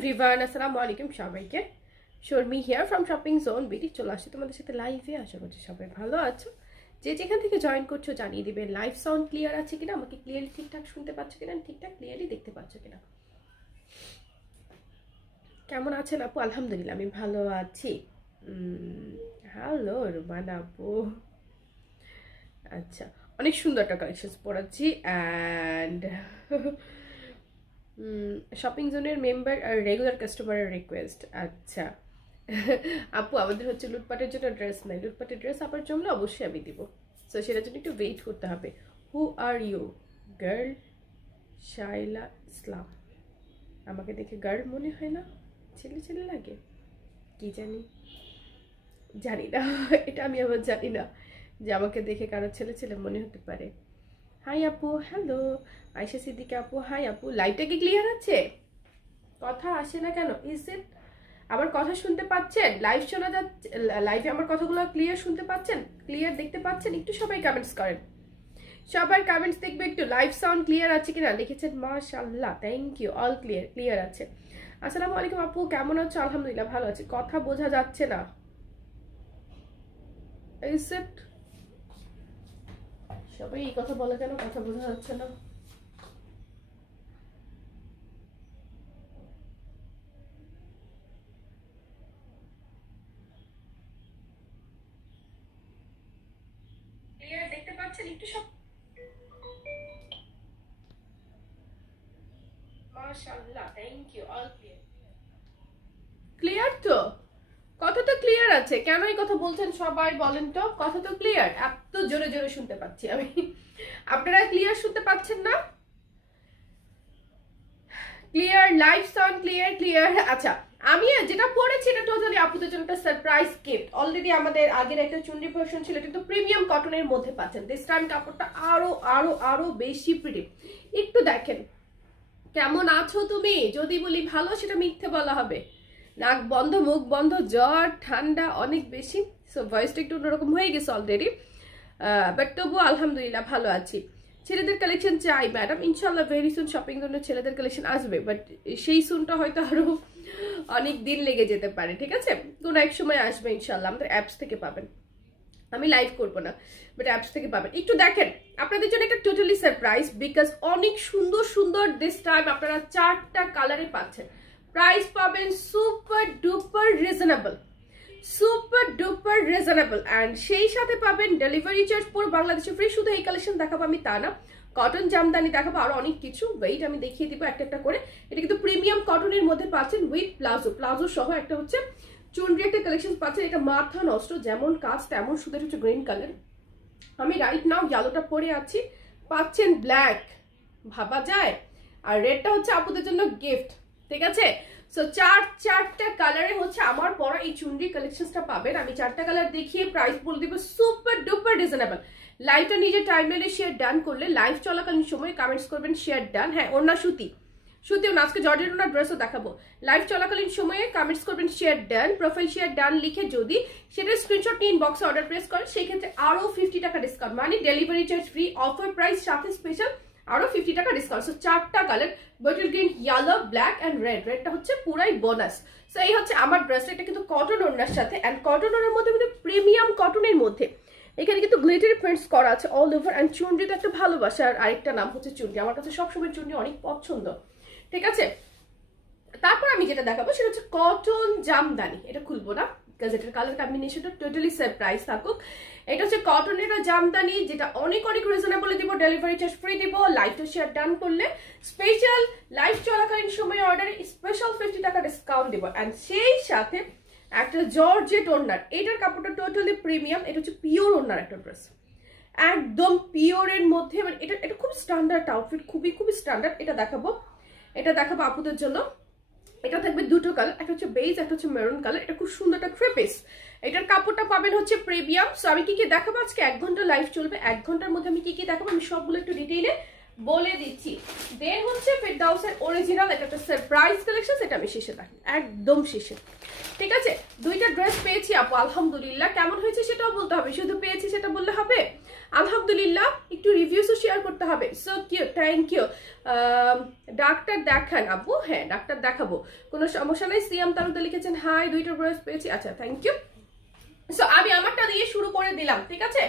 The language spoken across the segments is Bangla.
এভরিওয়ান, আসসালামু আলাইকুম সবাইকে। Sharmi here from shopping zone BD চলে আসছে তোমাদের সাথে লাইভে। আশা করছি সবাই ভালো আছো। যে যেখান থেকে জয়েন করছো জানিয়ে দিবে লাইভ সাউন্ড ক্লিয়ার আছে কিনা, আমাকে ক্লিয়ারলি ঠিকঠাক শুনতে পাচ্ছ কিনা, ঠিকঠাক ক্লিয়ারলি দেখতে পাচ্ছ কিনা। কেমন আছেন আপু? আলহামদুলিল্লাহ আমি ভালো আছি। হ্যালো রুমান আপু। আচ্ছা, অনেক সুন্দর একটা কালেকশন পড়াচ্ছি অ্যান্ড শপিং জোনের মেম্বার আর রেগুলার কাস্টমারের রিকোয়েস্ট। আচ্ছা আপু, আমাদের হচ্ছে লুটপাটের জন্য ড্রেস নাই, লুটপাটের ড্রেস আবার জমলে অবশ্যই আমি দিব। সো সেটার জন্য একটু ওয়েট করতে হবে। হু আর ইউ? গার্ল শাইলা ইসলাম। আমাকে দেখে গার্ল মনে হয় না, ছেলে ছেলে লাগে কি জানি, জানি না এটা আমি আবার জানি না যে আমাকে দেখে কারো ছেলে ছেলে মনে হতে পারে। হাই আপু। হ্যালো আয়শা সিদ্দিকা আপু। হাই আপু, লাইভটা কি ক্লিয়ার আছে? কথা আসে না কেন? Is it? আমার কথা শুনতে পাচ্ছেন? লাইভ শোনা যাচ্ছে? লাইভে আমার কথাগুলো ক্লিয়ার শুনতে পাচ্ছেন, ক্লিয়ার দেখতে পাচ্ছেন? একটু সবাই কমেন্টস করেন, সবার কমেন্টস দেখবে একটু। লাইভ সাউন্ড ক্লিয়ার আছে কিনা লিখেছেন, মাশাআল্লাহ, thank you, all clear, clear আছে। আসসালামু আলাইকুম আপু, কেমন আছো? আলহামদুলিল্লাহ ভালো আছি। কথা বোঝা যাচ্ছে না, ইজ ইট? সবাই এই কথা বলে কেন, কথা বোঝা যাচ্ছে না? ক্লিয়ার দেখতে পাচ্ছেন একটু সব? মাশাআল্লাহ, thank you, all clear. Clear তো? কথা তো ক্লিয়ার আছে, কেন এই কথা বলছেন সবাই বলেন তো? কথা তো ক্লিয়ার, এত জোরে জোরে শুনতে পাচ্ছি আমি। আপনারা ক্লিয়ার শুনতে পাচ্ছেন না? Clear, live sound clear, clear. আচ্ছা, আমি যেটা পড়েছি এটা টোটালি আপুদের জন্য একটা সারপ্রাইজ গিফট। অলরেডি আমাদের আগের একটা চুন্ডি ভার্সন ছিল, কিন্তু প্রিমিয়াম কটনের মধ্যে পাচ্ছেন। দিস টাইম কাপড়টা আরো আরো আরো বেশি প্রিটি। একটু দেখেন কেমন আছো তুমি। যদি বলি ভালো সেটা মিথ্যে বলা হবে। নাক বন্ধ, মুখ বন্ধ, জ্বর ঠান্ডা অনেক বেশি, সো ভয়েসটা একটু অন্যরকম হয়ে গেছে অলরেডি, বাট তবুও আলহামদুলিল্লাহ ভালো আছি। ছেলেদের কালেকশন চাই ম্যাডাম, ইনশাল্লাহ ভেরি সুন শপিং জন্য ছেলেদের কালেকশন আসবে, বাট সেই সুনটা হয়তো আরো অনেক দিন লেগে যেতে পারে। ঠিক আছে, কোনো এক সময় আসবে ইনশাল্লাহ। আমাদের অ্যাপস থেকে পাবেন, আমি লাইভ করবো না, বাট অ্যাপস থেকে পাবেন। একটু দেখেন, আপনাদের জন্য একটা টোটালি সারপ্রাইজ, বিকজ অনেক সুন্দর সুন্দর দিস টাইম আপনারা 4টা কালারে পাচ্ছেন। প্রাইস পাবেন super duper reasonable, super duper reasonable, and সেই সাথে পাবেন ডেলিভারি চার্জ পুরো বাংলাদেশে ফ্রি। শুধু এই কালেকশন দেখাবো আমি তা না, কটন জামদানি দেখাবো, আরো অনেক কিছু। ওয়েট আমি দেখিয়ে দিব একটা একটা করে। এটা কিন্তু প্রিমিয়াম কটনের মধ্যে পাচ্ছেন উইথ প্লাজো, প্লাজো সহ একটা হচ্ছে চুনরি একটা কালেকশন পাচ্ছেন। এটা মাথা নষ্ট, যেমন কাজ তেমন সুদের, হচ্ছে গ্রিন কালার। আমি রাইট নাও ইয়ালোটা পরে আছি, পাচ্ছেন ব্ল্যাক, ভাবা যায়। আর রেডটা হচ্ছে আপুদের জন্য গিফট, ঠিক আছে? সো চারটা কালারে হচ্ছে আমার পরা এই চুনরি কালেকশনটা পাবেন। আমি 4টা কালার দেখিয়ে প্রাইস বলে দিব, সুপার ডুপার রিজনেবল। লাইভটা নিজের টাইমলাইনে শেয়ার ডান করলে, লাইভ চলাকালীন সময় কমেন্টস করবেন শেয়ার ডান। হ্যাঁ, ওনা সুতি, সুতিও না, আজকে জর্জেট ওনার ড্রেসও দেখাবো। লাইভ চলাকালীন সময়ে কমেন্টস করবেন শেয়ার ডান, প্রোফাইল শেয়ার ডান লিখে যদি সেটা স্ক্রিনশট নিয়ে ইনবক্সে অর্ডার প্রেস করেন, সেক্ষেত্রে আরো 50 টাকা ডিসকাউন্ট, মানে delivery charge free, offer price সাথে স্পেশাল আরো 50 টাকা ডিসকাউন্ট। সো 4টা colour, bottle green, yellow, black and red. রেডটা হচ্ছে পুরাই বোনাস। সো এই হচ্ছে আমার ড্রেস। এটা কিন্তু কটন ওড়নার সাথে, এন্ড কটন ওড়নার মধ্যে কিন্তু প্রিমিয়াম কটনের মধ্যে এখানে কিন্তু গ্লিটারি প্রিন্টস করা আছে অল ওভার। এন্ড চুনরি তো একটা ভালোবাসা, আর আরেকটা নাম হচ্ছে চুনরি। আমার কাছে সবসময় চুনরি অনেক পছন্দ, ঠিক আছে? তারপর আমি যেটা দেখাবো সেটা হচ্ছে কটন জামদানি। এটা খুলবো না, বিকজ এটার কালার কম্বিনেশনটা টোটালি সারপ্রাইজ থাকুক। এটা হচ্ছে কটনের জামদানি, যেটা অনেক অনেক রিজনেবল দিব, ডেলিভারি চার্জ ফ্রি দিব। লাইভটা শেয়ার ডান করলে স্পেশাল লাইভ চলাকালীন সময় অর্ডারে স্পেশাল 50 টাকা ডিসকাউন্ট দিব। অ্যান্ড সেই সাথে একটা জর্জেট ওড়নার, এটার কাপড়টা টোটালি প্রিমিয়াম। এটা হচ্ছে পিওর ওড়নার একটা ড্রেস, একদম পিওরের মধ্যে। মানে এটা খুব স্ট্যান্ডার্ড আউটফিট, খুবই খুবই স্ট্যান্ডার্ড। এটা দেখাবো আপুদের জন্য। এটা থাকবে দুটো কালার, একটা হচ্ছে বেজ, একটা হচ্ছে মেরুন কালার। এটা খুব সুন্দর একটা থ্রি পিস। এটার কাপড়টা পাবেন হচ্ছে প্রিমিয়াম। সো আমি কি দেখাবো, আজকে 1 ঘন্টা লাইভ চলবে, 1 ঘন্টার মধ্যে আমি কি দেখাবো আমি সবগুলো একটু ডিটেইলে বলে দিচ্ছি। দেন হচ্ছে ফেরদাউসের অরিজিনাল, এটা একটা সারপ্রাইজ কালেকশন, সেটা আমি শেষে দেখি, একদম শেষে, ঠিক আছে? 2টা ড্রেস পেয়েছি আপু, আলহামদুলিল্লাহ। কেমন হয়েছে সেটাও বলতে হবে, শুধু পেয়েছি সেটা বললে হবে? আলহামদুলিল্লাহ। একটু রিভিউসও শেয়ার করতে হবে। So cute, thank you. Doctor দেখান আপু, হ্যাঁ ডাক্তার দেখাবো, কোনো সমস্যা নাই। সিয়াম তালুকদার লিখেছেন হাই, 2টা ড্রেস পেয়েছি। আচ্ছা থ্যাংক ইউ। সো আমি আমারটা দিয়ে শুরু করে দিলাম, ঠিক আছে,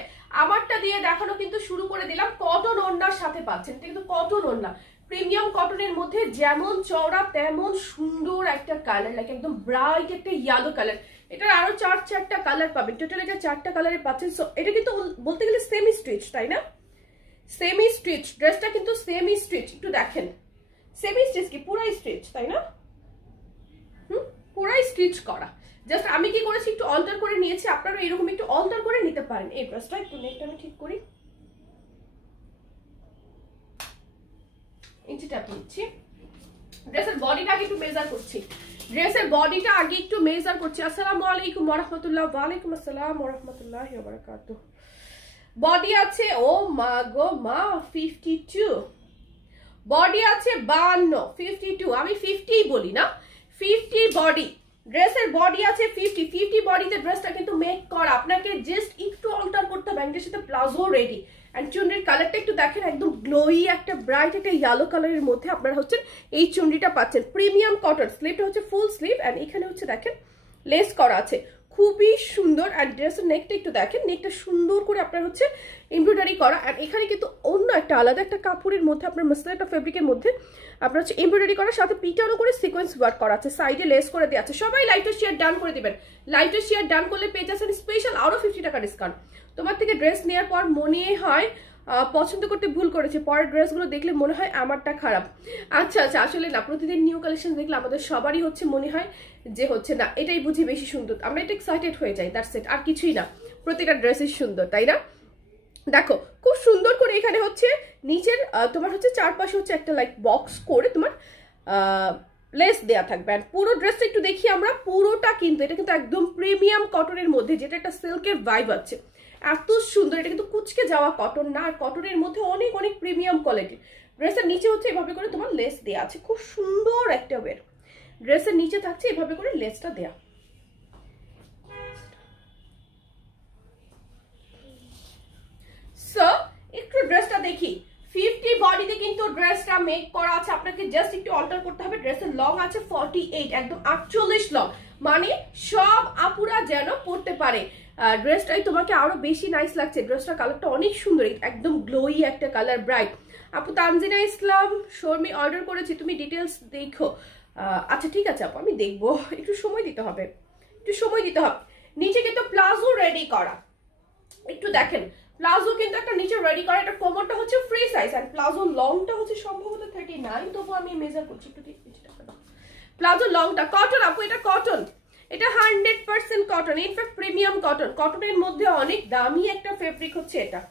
আমারটা দিয়ে দেখানো কিন্তু শুরু করে দিলাম। কটন ওড়নার সাথে পাচ্ছেন, কিন্তু কটন ওড়না, প্রিমিয়াম কটনের মধ্যে যেমন চওড়া তেমন সুন্দর একটা কালার, লাইক একদম ব্রাইট একটা ইয়েলো কালার। এটার আরো 4টা কালার পাবেন, টোটাল এটা 4টা কালারে পাচ্ছেন। সো এটা কিন্তু বলতে গেলে সেমি স্টিচ, তাই না? সেমি স্টিচ ড্রেসটা কিন্তু সেমি স্টিচ, একটু দেখেন সেমি স্টিচ কি পুরাই স্টিচ, তাই না? পুরাই স্টিচ করা। জাস্ট আমি কি করেছি একটু অল্টার করে নিয়েছি, আপনারা এরকম একটু অল্টার করে নিতে পারেন। এই ড্রেসটা একটু নেকটা আমি ঠিক করি, ইঞ্চিটা নিচ্ছি। ড্রেসের বডিটা আগে একটু মেজার করছি, ড্রেসের বডিটা আগে একটু মেজার করছি। আসসালামু আলাইকুম ওয়া রাহমাতুল্লাহ। ওয়া আলাইকুম আসসালাম ওয়া রাহমাতুল্লাহি ওয়া বারাকাতুহু। বডি আছে ও মা গো মা 52, বডি আছে 52, 52 আমি 50 বলি না, 50 বডি। ড্রেসের বডি আছে 50 বডিতে ড্রেসটা কিন্তু মেক করা, আপনাকে জাস্ট একটু অল্টার করতে হবে। এর সাথে প্লাজো রেডি। এন্ড চুনরির কালারটা একটু দেখেন, একদম গ্লোই একটা ব্রাইট একটা ইয়েলো কালারের মধ্যে আপনারা হচ্ছে এই চুনরিটা পাচ্ছেন। প্রিমিয়াম কটন, স্লিভটা হচ্ছে ফুল স্লিভ, এন্ড এখানে হচ্ছে দেখেন লেস করা আছে, খুবই সুন্দর। আর ড্রেসের নেকটা একটু দেখেন, নেকটা সুন্দর করে আপনার হচ্ছে এমব্রয়ডারি করা। আর এখানে কিন্তু অন্য একটা আলাদা একটা কাপড়ের মধ্যে আপনার মাসলিন একটা ফেব্রিকের মধ্যে আপনার হচ্ছে এমব্রয়ডারি করা, সাথে পিটানো করে সিকোয়েন্স ওয়ার্ক করা আছে, সাইডে লেস করে দেওয়া আছে। সবাই লাইভটা শেয়ার ডান করে দিবেন, লাইভটা শেয়ার ডান করলে পেয়ে যাচ্ছেন স্পেশাল আরো 50 টাকা ডিসকাউন্ট। তোমার থেকে ড্রেস নেওয়ার পর মনে হয় পছন্দ করতে ভুল করেছে, পরের ড্রেসগুলো দেখলে মনে হয় আমারটা খারাপ। আচ্ছা আচ্ছা, আসলে না, প্রতিদিন নিউ কালেকশন দেখলে আমাদের সবারই হচ্ছে মনে হয় যে হচ্ছে না এটাই বুঝি বেশি সুন্দর, আমরা এটা এক্সাইটেড হয়ে যাই, দ্যাটস ইট, আর কিছুই না। প্রতিটা ড্রেসই সুন্দর, তাই না? দেখো খুব সুন্দর করে এখানে হচ্ছে নিচের তোমার হচ্ছে চারপাশে হচ্ছে একটা লাইক বক্স করে তোমার লেস দেয়া থাকবে। আর পুরো ড্রেসটা একটু দেখি আমরা, পুরোটা কিন্তু এটা কিন্তু একদম প্রিমিয়াম কটনের মধ্যে, যেটা একটা সিল্কের ভাইব আছে, এত সুন্দর। এটা কিন্তু কুচকে যাওয়া কটন না, আর কটনের মধ্যে অনেক অনেক প্রিমিয়াম কোয়ালিটি। ড্রেসের নিচে হচ্ছে এভাবে করে তোমার লেস দেয়া আছে, খুব সুন্দর একটা ওয়ের। ড্রেসের নিচে থাকছে এভাবে করে লেসটা দেয়া। সো একটু ড্রেসটা দেখি, 50 বডিতে কিন্তু ড্রেসটা মেক করা আছে, আপনাকে জাস্ট একটু অল্টার করতে হবে। ড্রেসের লং আছে 48, একদম 48 লং, মানে সব আপুরা যেন পড়তে পারে। ড্রেসটাই তোমাকে আরো বেশি নাইস লাগছে। ড্রেসটার কালারটা অনেক সুন্দর, একদম গ্লোই একটা কালার, ব্রাইট। আপু তানজিনা ইসলাম শর্মি অর্ডার করেছি, তুমি ডিটেলস দেখো। আচ্ছা ঠিক আছে আপু, আমি দেখবো, একটু সময় দিতে হবে, একটু সময় দিতে হবে। নিচে কিন্তু প্লাজো রেডি করা, একটু দেখেন প্লাজো কিন্তু একটা নিচে রেডি করা, এটা কোমরটা হচ্ছে ফ্রি সাইজ, আর প্লাজো লংটা হচ্ছে সম্ভবত 39, তবু আমি মেজার করছি একটু ঠিক। প্লাজো লংটা কটন আপু, এটা কটন, এটা 100% কটন, ইনফ্যাক্ট প্রিমিয়াম কটন। কটনের মধ্যে অনেক দামি একটা ফেব্রিক হচ্ছে এটা।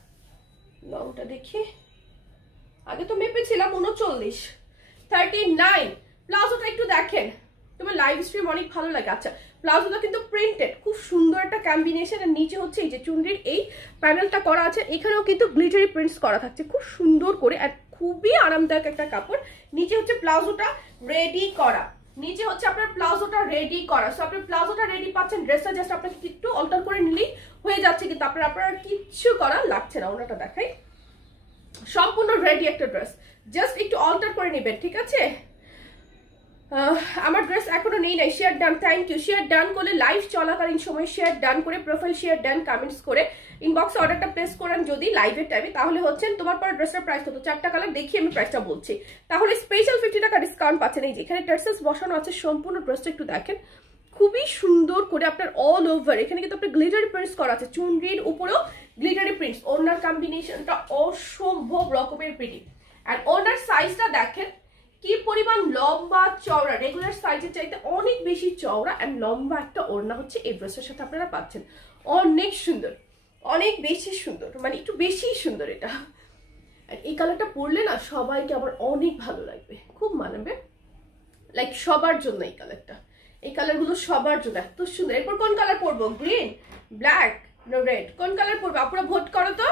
লংটা দেখি, আগে তো মেপেছিলাম 39, 39। প্লাজোটা একটু দেখেন, তোমার লাইভ স্ট্রিম অনেক ভালো লাগে। আচ্ছা প্লাজোটা কিন্তু প্রিন্টেড, খুব সুন্দর একটা কম্বিনেশন। আর নিচে হচ্ছে এই যে চুনরির এই প্যানেলটা করা আছে, এখানেও কিন্তু গ্লিটারি প্রিন্টস করা থাকছে খুব সুন্দর করে, আর খুবই আরামদায়ক একটা কাপড়। নিচে হচ্ছে প্লাজোটা রেডি করা, নিচে হচ্ছে আপনার প্লাজোটা রেডি করা। সো আপনি প্লাজোটা রেডি পাচ্ছেন, ড্রেসটা জাস্ট আপনাকে একটু অল্টার করে নিলেই হয়ে যাচ্ছে, কিন্তু আপনার কিচ্ছু করা লাগছে না। ওনাটা দেখাই, সম্পূর্ণ রেডি একটা ড্রেস, জাস্ট একটু অল্টার করে নেবেন, ঠিক আছে? আমার ড্রেস এখনো নেই নাই, share done, thank you. Share done করলে লাইভ চলাকালীন সময় শেয়ার ডান করে, প্রোফাইল শেয়ার ডান, কমেন্টস করে ইনবক্সে অর্ডারটা প্লেস করেন যদি লাইভের টাইমে, তাহলে হচ্ছেন তোমার পর ড্রেসটার প্রাইস কত, 4টা কালার দেখি আমি প্রাইসটা বলছি, তাহলে স্পেশাল 50 টাকা ডিসকাউন্ট পাচ্ছেন। এই যে এখানে টার্সেলস বসানো আছে, সম্পূর্ণ ড্রেসটা একটু দেখেন, খুবই সুন্দর করে আপনার অল ওভার এখানে কিন্তু আপনার গ্লিটারি প্রিন্টস করা আছে, চুনরির উপরেও গ্লিটারি প্রিন্টস। ওনার কম্বিনেশনটা অসম্ভব রকমের প্রিটি। আর ওনার সাইজটা দেখেন কি পরিমাণ লম্বা চওড়া, রেগুলার সাইজের চাইতে অনেক বেশি চওড়া এন্ড লম্বা একটা ওড়না হচ্ছে এই ড্রেসের সাথে আপনারা পাচ্ছেন। অনেক সুন্দর, অনেক বেশি সুন্দর, মানে একটু বেশি সুন্দর এটা। আর এই কালারটা পরলে না সবাইকে আবার অনেক ভালো লাগবে, খুব মানাবে, লাইক সবার জন্য এই কালারটা, এই কালারগুলো সবার জন্য এত সুন্দর। এরপর কোন কালার পরবো, গ্রিন, ব্ল্যাক, রেড, কোন কালার পরবো আপনারা ভোট করো তো।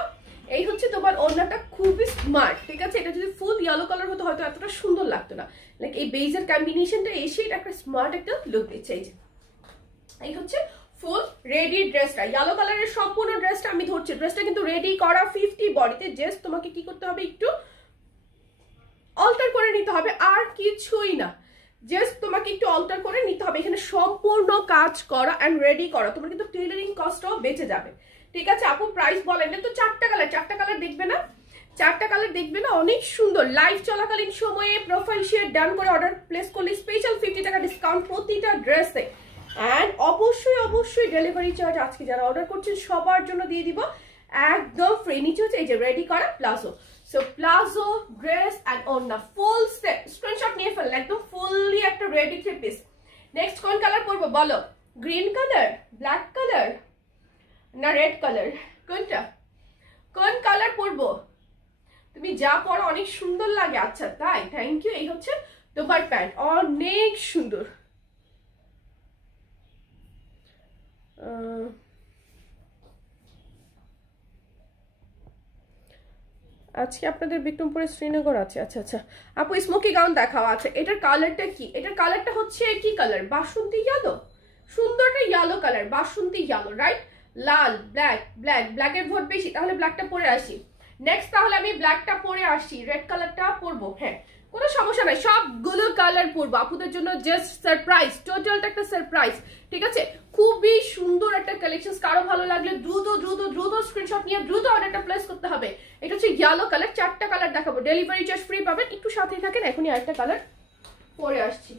এই হচ্ছে তোমার ওড়নাটা, খুবই স্মার্ট, ঠিক আছে? এটা যদি ফুল ইয়েলো কালার হতো হয়তো এতটা সুন্দর লাগতো না, লাইক এই বেজের কম্বিনেশনটা এসে এটা একটা স্মার্ট একটা লুক দিচ্ছে। এই যে এই হচ্ছে ফুল রেডি ড্রেসটা, ইয়েলো কালারের সম্পূর্ণ ড্রেসটা আমি ধরছি। ড্রেসটা কিন্তু রেডি করা 50 বডিতে, জাস্ট তোমাকে কি করতে হবে, একটু অল্টার করে নিতে হবে, আর কিছুই না। জাস্ট তোমাকে একটু অল্টার করে নিতে হবে। এখানে সম্পূর্ণ কাজ করা অ্যান্ড রেডি করা, তোমার কিন্তু টেইলারিং কস্টটাও বেঁচে যাবে। ঠিক আছে আপু, প্রাইস বলেন না তো। চারটা কালার দেখবে না, চারটা কালার দেখবে না, অনেক সুন্দর। লাইভ চলাকালীন সময়ে প্রোফাইল শেয়ার ডান করে অর্ডার প্লেস করলে স্পেশাল 50 টাকা ডিসকাউন্ট প্রতিটা ড্রেসে। অ্যান্ড অবশ্যই ডেলিভারি চার্জ আজকে যারা অর্ডার করছেন সবার জন্য দিয়ে দিব একদম ফ্রি। নিচে হচ্ছে এই যে রেডি করা palazzo. So palazzo dress and ওড়না ফুল সেট, স্ক্রিনশট নিয়ে ফেললে একদম ফুললি একটা রেডি 3 পিস। নেক্সট কোন কালার পরবো বলো? গ্রিন কালার, ব্ল্যাক কালার না রেড কালার? কোনটা, কোন কালার পরবো? তুমি যা পরো অনেক সুন্দর লাগে। আচ্ছা তাই, থ্যাংক ইউ। এই হচ্ছে তোমার প্যান্ট, অনেক সুন্দর। আজকে আপনাদের বিক্রমপুরে শ্রীনগর আছে। আচ্ছা আপু স্মোকি গাউন দেখাও। আচ্ছা এটার কালারটা কি? এটার কালারটা হচ্ছে কি কালার? বাসন্তী ইয়েলো, সুন্দরটা ইয়েলো কালার, বাসন্তী ইয়েলো, রাইট? লাল, ব্ল্যাকের ভোট বেশি, তাহলে ব্ল্যাকটা পরে আসি। নেক্সট তাহলে আমি ব্ল্যাকটা পরে আসি, রেড কালারটা পরবো। হ্যাঁ কোনো সমস্যা নাই, সবগুলো কালার পরবো আপুদের জন্য, জাস্ট সারপ্রাইজ, টোটালটা একটা সারপ্রাইজ। ঠিক আছে, খুবই সুন্দর একটা কালেকশন। কারো ভালো লাগলে দ্রুত স্ক্রিনশট নিয়ে দ্রুত অর্ডারটা প্লেস করতে হবে। এটা হচ্ছে ইয়েলো কালার, চারটা কালার দেখাবো, ডেলিভারি চার্জ ফ্রি পাবেন। একটু সাথেই থাকেন, এখনই আরেকটা কালার পরে আসছি।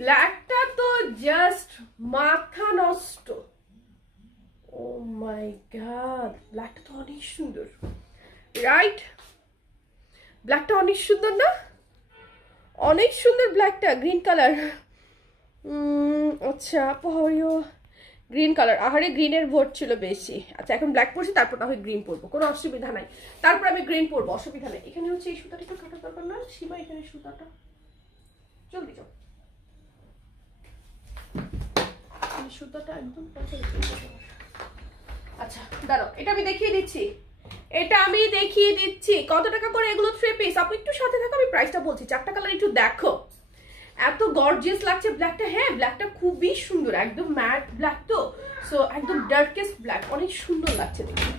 ব্ল্যাকটা তো জাস্ট মাথা নষ্ট। ও মাই গড, ব্ল্যাকটা তো অনেক সুন্দর, রাইট? ব্ল্যাকটা অনেক সুন্দর না? অনেক সুন্দর ব্ল্যাকটা, গ্রিন কালার। আচ্ছা পরিও গ্রিন কালার, আহারে গ্রিনের ভোট ছিল বেশি। আচ্ছা এখন ব্ল্যাক পরছি, তারপর না হয় গ্রিন পরবো, কোনো অসুবিধা নাই। তারপর আমি গ্রিন পরবো, অসুবিধা নেই। এখানে হচ্ছে এই সুতাটা একটু কাটার দরকার না সীমা, এখানে সুতাটা জলদি যাও, সুতাটা একদম। আচ্ছা দাঁড়াও, এটা আমি দেখিয়ে দিচ্ছি, কত টাকা করে এগুলো 3 পিস। আপু একটু সাথে থাকো, আমি প্রাইসটা বলছি। চারটা কালার একটু দেখো, এত গর্জিয়াস লাগছে ব্ল্যাকটা। হ্যাঁ ব্ল্যাকটা খুবই সুন্দর, একদম ম্যাট ব্ল্যাক তো, সো একদম ডার্কেস্ট ব্ল্যাক, অনেক সুন্দর লাগছে দেখতে।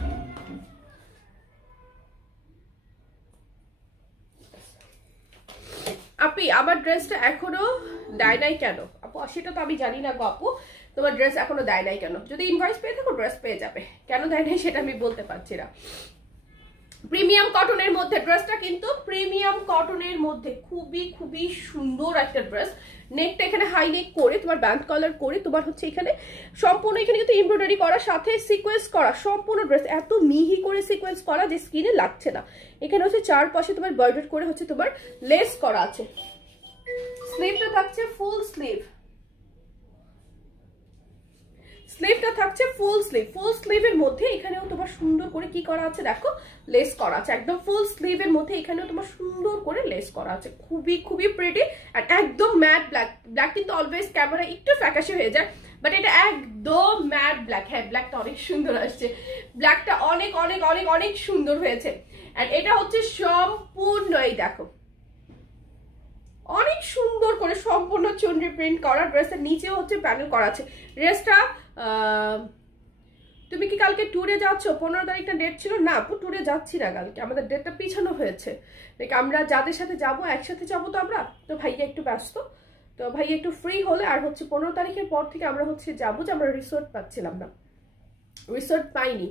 আপি আমার ড্রেসটা এখনো দেয় নাই কেন? আপু সেটা তো আমি জানি না গো আপু, তোমার ড্রেস এখনো দেয় নাই কেন? যদি ইনভয়েস পেয়ে থাকো ড্রেস পেয়ে যাবে, কেন দেয় নাই সেটা আমি বলতে পারছি না। প্রিমিয়াম কটনের মধ্যে ড্রেসটা, কিন্তু প্রিমিয়াম কটনের মধ্যে খুবই সুন্দর একটা ড্রেস। নেকটা এখানে হাই নেক করে তোমার ব্যান্ড কলার করে তোমার হচ্ছে এখানে সম্পূর্ণ এখানে কিন্তু এমব্রয়ডারি করা, সাথে সিকোয়েন্স করা, সম্পূর্ণ ড্রেস এত মিহি করে সিকোয়েন্স করা যে স্কিনে লাগছে না। এখানে হচ্ছে চারপাশে তোমার বর্ডার করে হচ্ছে তোমার লেস করা আছে। স্লিভটা থাকছে ফুল স্লিভ, স্লিভটা থাকছে ফুল স্লিভের মধ্যে এখানেও তোমার সুন্দর করে কি করা আছে দেখো, লেস করা আছে। একদম ফুল স্লিভের মধ্যে এখানেও তোমার সুন্দর করে লেস করা আছে, খুবই প্রিটি। আর একদম ম্যাট ব্ল্যাক কিন্তু অলওয়েজ ক্যামেরা একটু ফ্যাকাশে হয়ে যায়, বাট এটা একদম ম্যাট ব্ল্যাক। হ্যাঁ ব্ল্যাকটা অনেক সুন্দর আসছে, ব্ল্যাকটা অনেক সুন্দর হয়েছে। এন্ড এটা হচ্ছে সম্পূর্ণ, এই দেখো অনেক সুন্দর করে সম্পূর্ণ চুনরি প্রিন্ট করা, ড্রেসের নিচেও হচ্ছে প্যানেল করা আছে। ড্রেসটা তুমি কি কালকে ট্যুরে যাচ্ছ? 15 তারিখটা ডেট ছিল না আপু, ট্যুরে যাচ্ছি না কালকে, আমাদের ডেটটা পিছানো হয়েছে। আমরা যাদের সাথে যাবো একসাথে যাবো, তো আমরা তো ভাইয়া একটু ব্যস্ত, তো ভাইয়া একটু ফ্রি হলে আর হচ্ছে 15 তারিখের পর থেকে আমরা হচ্ছে যাবো, যে আমরা রিসোর্ট পাচ্ছিলাম না, রিসোর্ট পাইনি।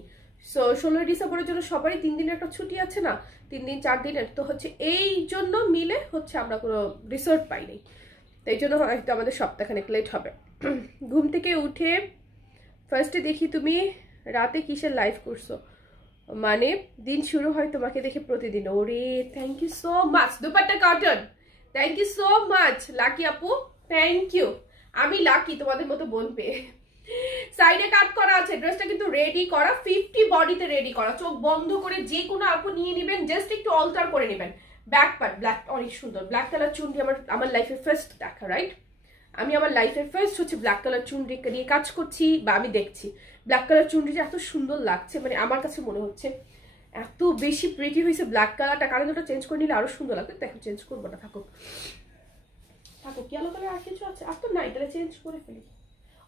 সো 16 ডিসেম্বরের জন্য সবারই 3 দিনের একটা ছুটি আছে না, 3 দিন 4 দিনের, তো হচ্ছে এই জন্য মিলে হচ্ছে আমরা কোনো রিসোর্ট পাইনি, তো এই জন্য হয়তো আমাদের সপ্তাহখানেক লেট হবে। ঘুম থেকে উঠে ফার্স্টে দেখি তুমি রাতে কিসের লাইভ করছো, মানে দিন শুরু হয় তোমাকে দেখে প্রতিদিন। ওরে thank you so much, dupatta cotton, thank you so much lucky আপু, থ্যাংক ইউ। আমি লাকি তোমাদের মতো বোন পেয়ে। সাইডে কাট করা আছে, ড্রেসটা কিন্তু রেডি করা, 50 বডিতে রেডি করা, চোখ বন্ধ করে যে কোনো আপু নিয়ে নেবেন, জাস্ট একটু অল্টার করে নেবেন। ব্যাক পার্ট ব্ল্যাক, অনেক সুন্দর ব্ল্যাক কালার চুনরি, আমার লাইফের ফার্স্ট দেখা, রাইট? আমি আমার লাইফের ফার্স্ট হচ্ছে ব্ল্যাক কালার চুনরি নিয়ে কাজ করছি, বা আমি দেখছি ব্ল্যাক কালার চুনরিটা এত সুন্দর লাগছে, মানে আমার কাছে মনে হচ্ছে এত বেশি প্রিটি হয়েছে ব্ল্যাক কালারটা। কারণ ওটা চেঞ্জ করে নিলে আরো সুন্দর লাগবে, তো এখন চেঞ্জ করবো না, থাকুক থাকুক। ইয়েলো কালার আর কিছু আছে? আর তো নাই, তাহলে চেঞ্জ করে ফেলি।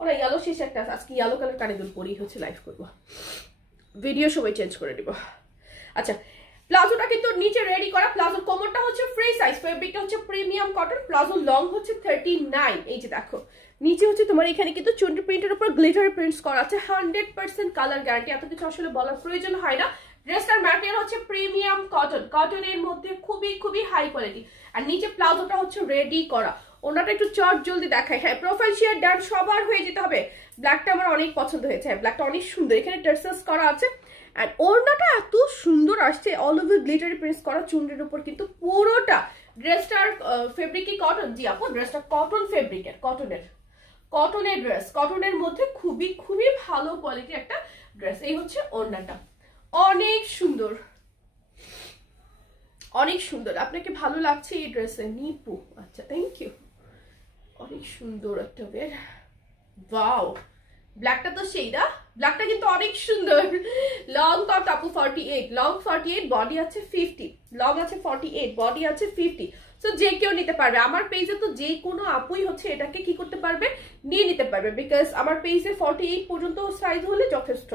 ওরা ইয়েলো শেষ একটা আছে, আজকে ইয়েলো কালার কানে দুল পরেই হচ্ছে লাইভ করবো, ভিডিও সবাই চেঞ্জ করে দিব। আচ্ছা, প্লাজোটা কিন্তু নিচে রেডি করা, প্লাজোর কোমরটা হচ্ছে ফ্রি সাইজ, ফেব্রিকটা হচ্ছে প্রিমিয়াম কটন, প্লাজো লং হচ্ছে 39। এই যে দেখো নিচে হচ্ছে তোমার এখানে কিন্তু চুনরি প্রিন্টের উপর গ্লিটারি প্রিন্টস করা আছে, 100% কালার গ্যারান্টি, এত কিছু আসলে বলার প্রয়োজন হয় না। ড্রেসটার ম্যাটেরিয়াল হচ্ছে প্রিমিয়াম কটন, কটনের মধ্যে খুবই খুবই হাই কোয়ালিটি। আর নিচে প্লাজোটা হচ্ছে রেডি করা, ওনাটা একটু চট জলদি দেখায়। হ্যাঁ, প্রোফাইল শেয়ার ডান সবার হয়ে যেতে হবে। ব্ল্যাকটা আমার অনেক পছন্দ হয়েছে, হ্যাঁ ব্ল্যাকটা অনেক সুন্দর, এখানে টার্সেলস করা আছে। এন্ড ওড়নাটা এত সুন্দর আসছে, অল ওভার গ্লিটারি প্রিন্টস করা চুনরির উপর, কিন্তু পুরোটা ড্রেসটার ফেব্রিক কি কটন? জি আপু, ড্রেসটা কটন ফেব্রিকের, কটনের ড্রেস, কটনের মধ্যে খুবই খুবই ভালো কোয়ালিটির একটা ড্রেস। এই হচ্ছে ওড়নাটা, অনেক সুন্দর, অনেক সুন্দর। আপনাকে ভালো লাগছে এই ড্রেসে নিপু? আচ্ছা থ্যাংক ইউ, অনেক সুন্দর একটা বের। ওয়াও, ব্ল্যাকটা তো সেই না, ব্ল্যাকটা কিন্তু অনেক সুন্দর। লং টপ আপু 48, লং 48, বডি আছে 50, লং আছে 48, বডি আছে 50। সো যে কেউ নিতে পারবে, আমার পেজে তো যে কোনো আপুই হচ্ছে এটাকে কি করতে পারবে, নিয়ে নিতে পারবে, বিকজ আমার পেজে 48 পর্যন্ত সাইজ হলে যথেষ্ট।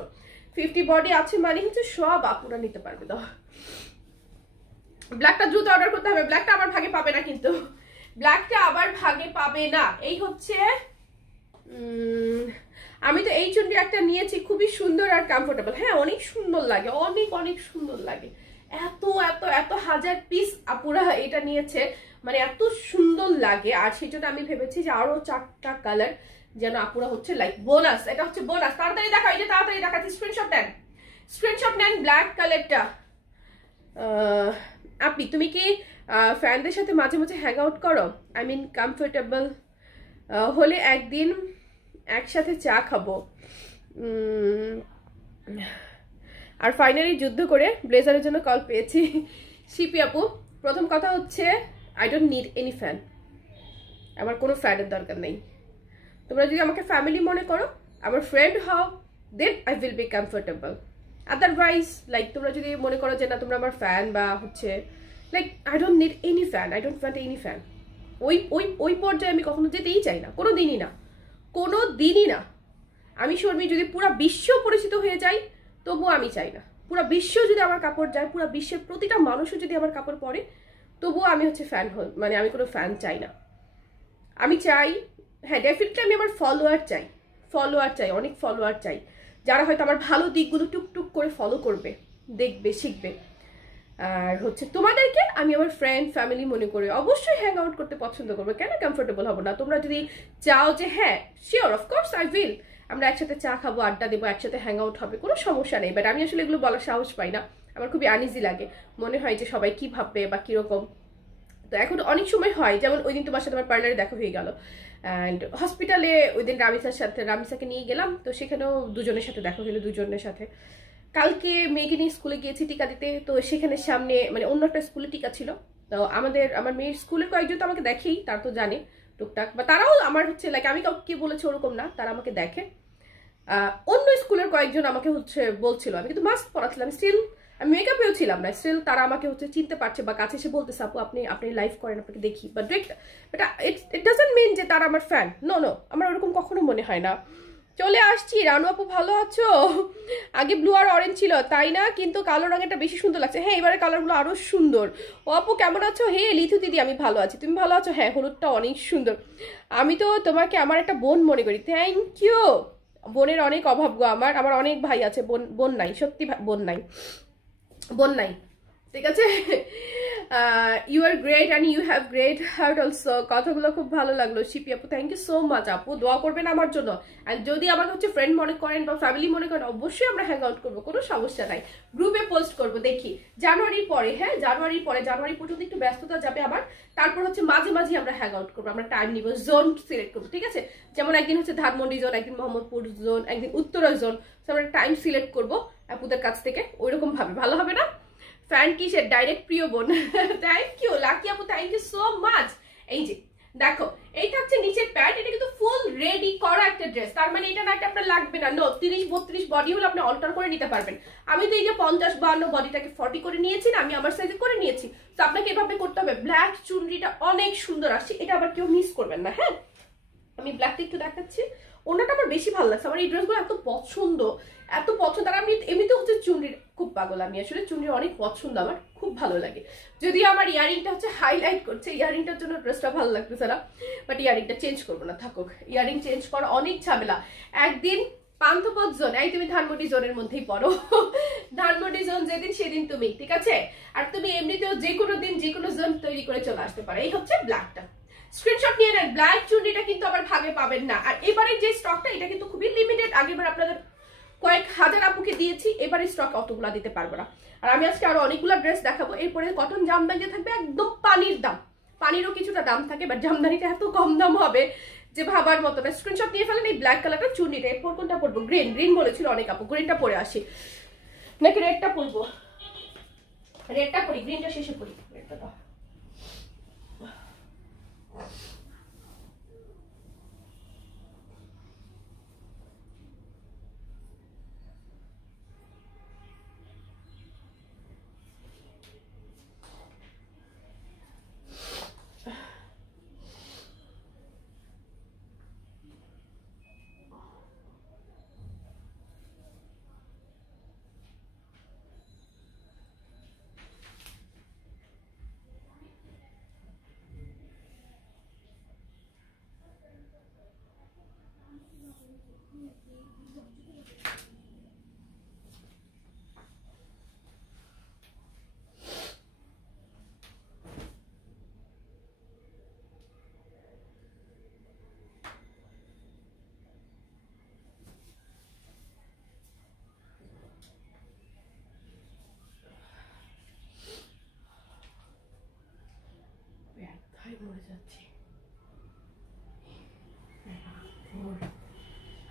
50 বডি আছে মানে হচ্ছে সব আপুরা নিতে পারবে। তো ব্ল্যাকটা দ্রুত অর্ডার করতে হবে, ব্ল্যাকটা আবার ভাগে পাবে না, কিন্তু ব্ল্যাকটা আবার ভাগে পাবে না। এই হচ্ছে আমি তো এই চুনরি একটা নিয়েছি, খুবই সুন্দর আর কমফোর্টেবল। হ্যাঁ অনেক সুন্দর লাগে, অনেক অনেক সুন্দর লাগে। এত এত এত হাজার পিস আপুরা এটা নিয়েছে, মানে এত সুন্দর লাগে। আর সেই জন্য আমি ভেবেছি যে আরো 4টা কালার যেন আপুরা হচ্ছে লাইক বোনাস, এটা হচ্ছে বোনাস। তাড়াতাড়ি দেখা, এই যে তাড়াতাড়ি দেখাচ্ছি, স্ক্রিনশট নেন, স্ক্রিনশট নেন ব্ল্যাক কালারটা। আপনি তুমি কি ফ্যানদের সাথে মাঝে মাঝে হ্যাং আউট করো? আই মিন কমফোর্টেবল হলে একদিন একসাথে চা খাবো। আর ফাইনালি যুদ্ধ করে ব্লেজারের জন্য কল পেয়েছি। শিপি আপু, প্রথম কথা হচ্ছে I don't need any fan, আমার কোনো ফ্যানের দরকার নেই। তোমরা যদি আমাকে ফ্যামিলি মনে করো, আমার ফ্রেন্ড হও, then I will be comfortable. Otherwise like তোমরা যদি মনে করো যে না তোমরা আমার ফ্যান বা হচ্ছে like I don't need any fan, I don't want any fan. ওই ওই ওই পর্যায়ে আমি কখনো যেতেই চাই না, কোনো দিনই না, কোনো দিনই না। আমি শর্মী যদি পুরো বিশ্ব পরিচিত হয়ে যাই তবুও আমি চাই না, পুরো বিশ্ব যদি আমার কাপড় যায়, পুরো বিশ্বের প্রতিটা মানুষও যদি আমার কাপড় পরে, তবুও আমি হচ্ছে ফ্যান হই, মানে আমি কোনো ফ্যান চাই না। আমি চাই, হ্যাঁ ডেফিনেটলি আমি আমার ফলোয়ার চাই, অনেক ফলোয়ার চাই, যারা হয়তো আমার ভালো দিকগুলো টুকটুক করে ফলো করবে, দেখবে, শিখবে। আর হচ্ছে তোমাদেরকে আমি আমার ফ্রেন্ড ফ্যামিলি মনে করি, অবশ্যই হ্যাং আউট করতে পছন্দ করবো, কেন কমফোর্টেবল হবো না? তোমরা যদি চাও যে হ্যাঁ শিওর অফকোর্স আই উইল, আমরা একসাথে চা খাবো, আড্ডা দেবো, একসাথে হ্যাং আউট হবে, কোনো সমস্যা নেই। বাট আমি আসলে এগুলো বলার সাহস পাই না, আমার খুবই আনইজি লাগে, মনে হয় যে সবাই কি ভাববে বা কিরকম। তো এখন অনেক সময় হয়, যেমন ওই দিন তোমার সাথে আমার পার্লারে দেখা হয়ে গেল, অ্যান্ড হসপিটালে ওই দিন রামিসাকে নিয়ে গেলাম, তো সেখানেও দুজনের সাথে দেখা হলো, দুজনের সাথে। কালকে মেয়েকে নিয়ে স্কুলে গিয়েছি টিকা দিতে, তো সেখানে সামনে মানে অন্য একটা স্কুলে টিকা ছিল, তো আমার মেয়ের স্কুলের কয়েকজন তো আমাকে দেখেই, তারা তো জানে টুকটাক, বা তারাও আমার হচ্ছে লাইক আমি কাউকে বলেছি ওরকম না, তারা আমাকে দেখে। অন্য স্কুলের কয়েকজন আমাকে হচ্ছে বলছিল, আমি কিন্তু মাস্ক পরাচ্ছিলাম, স্টিল আমি মেকআপেও ছিলাম না, স্টিল তারা আমাকে হচ্ছে চিনতে পারছে বা কাছে এসে বলতেছে আপু আপনি আপনি লাইভ করেন, আপনাকে দেখি, বাট ইট ডাজন্ট মিন যে তারা আমার ফ্যান। নো নো, আমার ওরকম কখনো মনে হয় না। চলে আসছি। রানু আপু ভালো আছো? আগে ব্লু আর অরেঞ্জ ছিল তাই না, কিন্তু কালো রঙেরটা বেশি সুন্দর লাগছে। হ্যাঁ এবারে কালারগুলো আরো সুন্দর। ও আপু কেমন আছো? হে লিথু দিদি আমি ভালো আছি, তুমি ভালো আছো? হ্যাঁ হলুদটা অনেক সুন্দর। আমি তো তোমাকে আমার একটা বোন মনে করি। Thank you. বোনের অনেক অভাব গো, আমার আমার অনেক ভাই আছে, বোন বোন নাই, সত্যি বোন নাই, বোন নাই, ঠিক আছে। You are great and you have great heart also. কথাগুলো খুব ভালো লাগলো শিপি আপু, থ্যাংক ইউ সো মাচ আপু। দোয়া করবেন আমার জন্য, অ্যান্ড যদি আমার হচ্ছে ফ্রেন্ড মনে করেন বা ফ্যামিলি মনে করেন অবশ্যই আমরা হ্যাং আউট করবো, কোনো সমস্যা নাই। গ্রুপে পোস্ট করবো দেখি জানুয়ারির পরে। হ্যাঁ জানুয়ারির পরে, জানুয়ারি পর্যন্ত একটু ব্যস্ততা যাবে আমার, তারপর হচ্ছে মাঝে মাঝে আমরা হ্যাং আউট করবো, আমরা টাইম নিব, জোন সিলেক্ট করবো, ঠিক আছে। যেমন একদিন হচ্ছে ধানমন্ডি জোন, একদিন মোহাম্মদপুর জোন, একদিন উত্তরা জোন, আমরা টাইম সিলেক্ট করবো আপুদের কাছ থেকে, ওইরকম ভাবে ভালো হবে না? ফ্যান কিসের? ডাইরেক্ট প্রিয় বোন। থ্যাংক ইউ লাকি আপু, থ্যাংক ইউ সো মাচ। এই যে দেখো এই থাকছে নিচের প্যান্ট, এটা কিন্তু ফুল রেডি করা একটা ড্রেস, তার মানে এটা না একটা আপনার লাগবে না, নো 30-32 বডি হলে আপনি অল্টার করে নিতে পারবেন। আমি তো এই যে 50-52 বডিটাকে 40 করে নিয়েছি না, আমি আমার সাইজে করে নিয়েছি, তো আপনাকে এভাবে করতে হবে। ব্ল্যাক চুনরিটা অনেক সুন্দর আসছে, এটা আবার কেউ মিস করবেন না। হ্যাঁ আমি ব্ল্যাকটা একটু দেখাচ্ছি, ওনাটা আমার বেশি ভালো লাগছে, আমার এই ড্রেসগুলো এত পছন্দ, এত পছন্দ। আর আমি এমনিতে হচ্ছে চুনরির খুব পাগল, আমি আসলে চুনরি অনেক পছন্দ, আমার খুব ভালো লাগে। যদি আমার ইয়ারিংটা হচ্ছে হাইলাইট করছে, ইয়ারিংটার জন্য ড্রেসটা ভালো লাগতেছে না, বাট ইয়ারিংটা চেঞ্জ করবো না, থাকুক। ইয়ারিং চেঞ্জ করা অনেক ঝামেলা। একদিন পান্থপথ জোন, এই তুমি ধানমন্ডি জোনের মধ্যেই পড়ো, ধানমন্ডি জোন যেদিন সেদিন তুমি, ঠিক আছে। আর তুমি এমনিতেও যে কোনো দিন যে কোনো জোন তৈরি করে চলে আসতে পারো। এই হচ্ছে ব্ল্যাকটা, স্ক্রিনশট নিয়ে নেন। ব্ল্যাক চুনরিটা কিন্তু আবার ভাগে পাবেন না। আর এবারে যে স্টকটা, এটা কিন্তু খুবই লিমিটেড, আগেবার আপনাদের কয়েক হাজার আপুকে দিয়েছি, এবারে স্টক অতগুলা দিতে পারবো না। আর আমি আজকে আরো অনেকগুলা ড্রেস দেখাবো। এরপরে কটন জামদানি থাকবে একদম পানির দাম, পানিরও কিছুটা দাম থাকে, বাট জামদানিটা এত কম দাম হবে যে ভাবার মতো না। স্ক্রিনশট নিয়ে ফেলেন। এই ব্ল্যাক কালারটা চুনরিটা, এরপর কোনটা পরবো? গ্রিন, গ্রিন বলেছিল অনেক আপু, গ্রিনটা পরে আসি নাকি রেডটা পরবো? রেডটা পরি, গ্রিনটা শেষে পরি, রেডটা দাও। মরে যাচ্ছে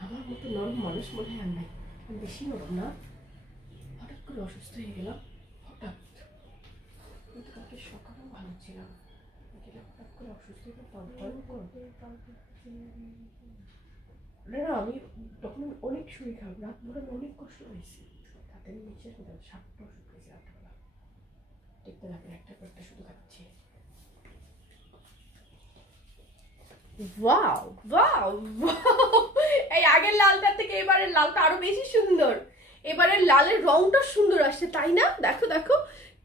আমার মতো নরম মানুষ মনে হয় আর নাই, আমি বেশি নরম না। হঠাৎ করে অসুস্থ হয়ে গেলাম, হঠাৎ, কিন্তু কালকে সকালেও ভালো ছিলাম, হঠাৎ করে অসুস্থ হয়ে না, আমি তখন অনেক শরীর খারাপ, রাত ভরে অনেক কষ্ট হয়েছে, তাতে আমি নিঃশ্বাস নিতে 7টা ওষুধ খেয়েছি রাত্রেবেলা, দেখতে লাগবে একটা একটা শুধু খাচ্ছি। ওয়াও ওয়াও এই আগের লালটার থেকে এবারের লালটা আরো বেশি সুন্দর, এবারের লালের রংটা সুন্দর আসছে তাই না? দেখো দেখো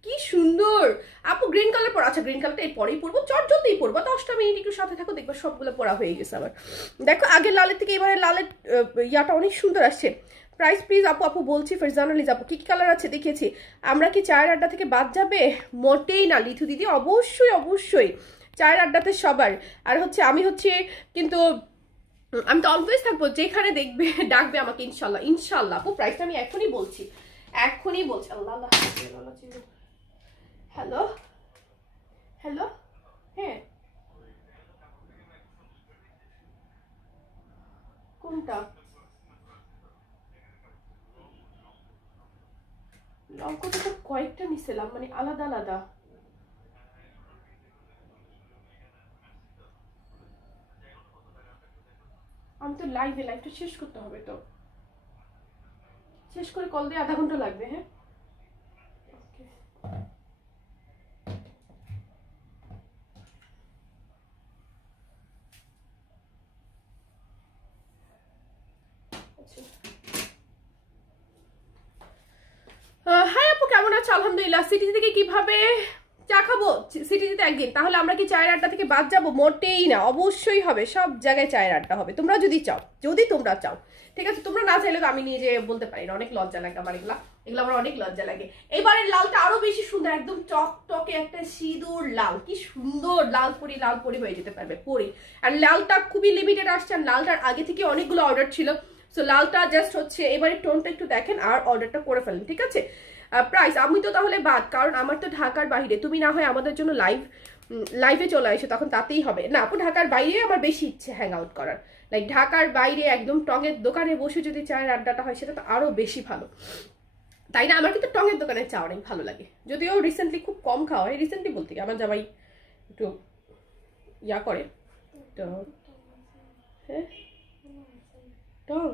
কি সুন্দর। আপু গ্রিন কালার পরা, আচ্ছা গ্রিন কালারটা এই পরেই পরবো, চটজলদিই পরবো, 10টা মিনিট একটু সাথে থাকো, দেখবো সবগুলো পরা হয়ে গেছে আমার। দেখো আগের লালের থেকে এবারের লালের ইয়াটা অনেক সুন্দর আসছে। প্রাইস প্লিজ আপু, আপু বলছি ফারজানালিজ আপু কি কি কালার আছে দেখিয়েছি। আমরা কি চায়ের আড্ডা থেকে বাদ যাবে? মোটেই না লিথু দিদি, অবশ্যই অবশ্যই চায়ের আড্ডাতে সবার। আর হচ্ছে আমি হচ্ছে কিন্তু আমি তো অলওয়েজ থাকবো, যেখানে দেখবে ডাকবে আমাকে ইনশাল্লাহ, ইনশাল্লাহ। আপু প্রাইসটা আমি এখনই বলছি, এখনই বলছি। আল্লাহ আল্লাহ, হ্যালো হ্যালো, হ্যাঁ কোনটা? লঙ্কাটা তো কয়েকটা নিছিলাম, মানে আলাদা আলাদা। আমি তো লাইভে, লাইভটা শেষ করতে হবে তো, শেষ করে কল দিয়ে আধা ঘন্টা লাগবে। হ্যাঁ আলহামদুলিল্লাহ। সিটি থেকে কিভাবে চা খাবো? সিটিতে একদিন। তাহলে আমরা কি চায়ের আড্ডা থেকে বাদ যাবো? মোটেই না, অবশ্যই হবে, সব জায়গায় চায়ের আড্ডা হবে, তোমরা যদি চাও, যদি তোমরা চাও, ঠিক আছে। তোমরা না চাইলে তো আমি নিজে বলতে পারি না, অনেক লজ্জা লাগে আমার এগুলো আমার অনেক লজ্জা লাগে। এবারের লালটা আরো বেশি সুন্দর, একদম টকটকে একটা সিঁদুর লাল, কি সুন্দর লাল পরি হয়ে যেতে পারবে পরি। আর লালটা খুবই লিমিটেড আসছে, আর লালটার আগে থেকে অনেকগুলো অর্ডার ছিল, সো লালটা জাস্ট হচ্ছে এবারে টোনটা একটু দেখেন আর অর্ডারটা করে ফেলেন, ঠিক আছে। প্রাইস আমি তো তাহলে বাদ, কারণ আমার তো ঢাকার বাইরে, তুমি না হয় আমাদের জন্য লাইভে চলে আসো, তখন তাতেই হবে না আপু। ঢাকার বাইরে আমার বেশি ইচ্ছে হ্যাং আউট করার, লাইক ঢাকার বাইরে একদম টঙের দোকানে বসে যদি চায়ের আড্ডাটা হয় সেটা তো আরো বেশি ভালো, তাই না? আমার কিন্তু টঙের দোকানে চা অনেক ভালো লাগে, যদিও রিসেন্টলি খুব কম খাওয়া হয়। রিসেন্টলি বলতে কি আমার জামাই একটু ইয়া করে, তো হ্যাঁ টং,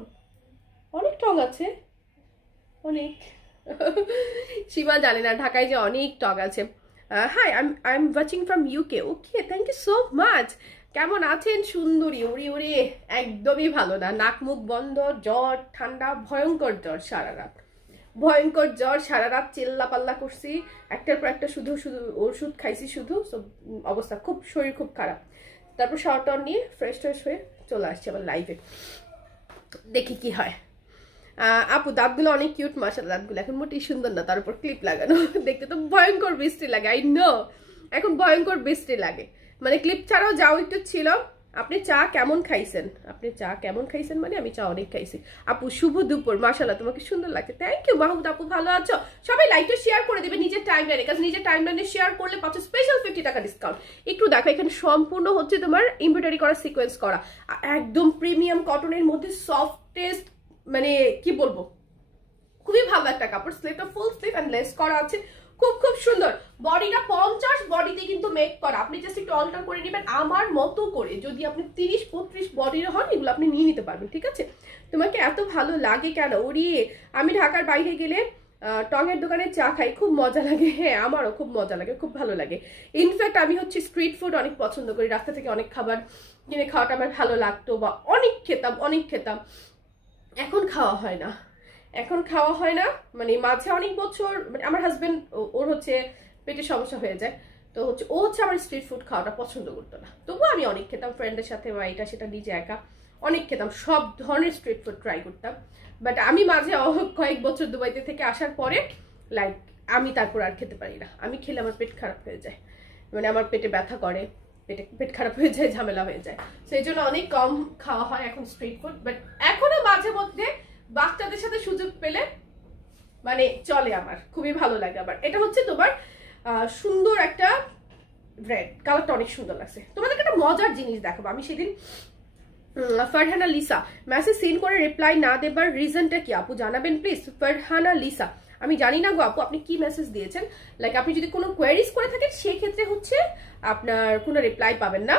অনেক টং আছে, অনেক। সীমা জানে না ঢাকায় যে অনেক টক আছে। Hi, I am watching from UK. Okay, thank you so much. কেমন আছেন সুন্দরী? ওরে ওরে, একদমই ভালো না, নাক মুখ বন্ধ, জ্বর ঠান্ডা, ভয়ঙ্কর জ্বর সারা রাত, ভয়ঙ্কর জ্বর সারা রাত, চিল্লা পাল্লা করছি, একটার পর একটা শুধু ওষুধ খাইছি শুধু, অবস্থা খুব, শরীর খুব খারাপ। তারপর শাওয়ার নিয়ে ফ্রেশ হয়ে চলে আসছে আবার লাইভে, দেখি কি হয়। আপু দাঁতগুলো অনেক কিউট, মাশাআল্লাহ। দাঁতগুলো এখন মোটেই সুন্দর না, তার উপর ক্লিপ লাগানো, দেখতে তো ভয়ঙ্কর বৃষ্টি লাগে। আই নো, এখন ভয়ঙ্কর বৃষ্টি লাগে, মানে ক্লিপ ছাড়াও যাও একটু ছিল। আপনি চা কেমন খাইছেন? আপনি চা কেমন খাইছেন মানে আমি চা অনেক খাইছি। আপু শুভ দুপুর, মাশাআল্লাহ তোমাকে সুন্দর লাগছে, থ্যাংক ইউ। মাহমুদ আপু ভালো আছো? সবাই লাইভটা শেয়ার করে দিবে নিজের টাইমলাইনে, কারণ নিজের টাইমলাইনে শেয়ার করলে পাচ্ছ স্পেশাল 50 টাকা ডিসকাউন্ট। একটু দেখো, এখানে সম্পূর্ণ হচ্ছে তোমার এমব্রয়ডারি করা, সিকোয়েন্স করা, একদম প্রিমিয়াম কটনের মধ্যে সফটেস্ট, মানে কি বলবো, খুবই ভালো একটা কাপড়। স্লিভটা ফুল স্লিভ এন্ড লেস করা আছে, খুব সুন্দর। বডিটা 50 বডিতে কিন্তু মেক করা, আপনি জাস্ট একটু অল্টার করে নেবেন আমার মতো করে। যদি আপনি 30-35 বডির হন, এগুলো আপনি নিয়ে নিতে পারবেন, ঠিক আছে। তোমাকে এত ভালো লাগে কেন? ওরিয়ে, আমি ঢাকার বাইরে গেলে টঙের দোকানে চা খাই, খুব মজা লাগে। হ্যাঁ, আমারও খুব মজা লাগে, খুব ভালো লাগে। ইনফ্যাক্ট আমি হচ্ছে স্ট্রিট ফুড অনেক পছন্দ করি, রাস্তা থেকে অনেক খাবার কিনে খাওয়াটা আমার ভালো লাগতো, বা অনেক খেতাম। এখন খাওয়া হয় না, মানে মাঝে অনেক বছর, মানে আমার হাজবেন্ড ওর হচ্ছে পেটের সমস্যা হয়ে যায়, তো হচ্ছে ও হচ্ছে আমার স্ট্রিট ফুড খাওয়াটা পছন্দ করতো না। তবুও আমি অনেক খেতাম, ফ্রেন্ডের সাথে বা এটা সেটা নিজে একা অনেক খেতাম, সব ধরনের স্ট্রিট ফুড ট্রাই করতাম। বাট আমি মাঝে কয়েক বছর দুবাইতে থেকে আসার পরে লাইক আমি তারপর আর খেতে পারি না। আমি খেলে আমার পেট খারাপ হয়ে যায়, মানে আমার পেটে ব্যথা করে, পেট খারাপ হয়ে যায়, ঝামেলা হয়ে যায়, সেই জন্য অনেক কম খাওয়া হয় এখন স্ট্রিট ফুড। বাট এখনো মাঝে মধ্যে বাচ্চাদের সাথে সুযোগ পেলে মানে চলে, আমার খুবই ভালো লাগে। আবার এটা হচ্ছে তোমার সুন্দর একটা রেড কালারটা, অনেক সুন্দর লাগছে। তোমাদেরকে একটা মজার জিনিস দেখাবো। আমি সেদিন ফারহানা লিসা মেসেজ সিন করে রিপ্লাই না দেবার রিজনটা কি আপু জানাবেন প্লিজ। ফারহানা লিসা, আমি জানি না গো আপু আপনি কি মেসেজ দিয়েছেন। লাইক আপনি যদি কোনো কোয়েরিজ করে থাকেন সেক্ষেত্রে হচ্ছে আপনার কোনো রিপ্লাই পাবেন না।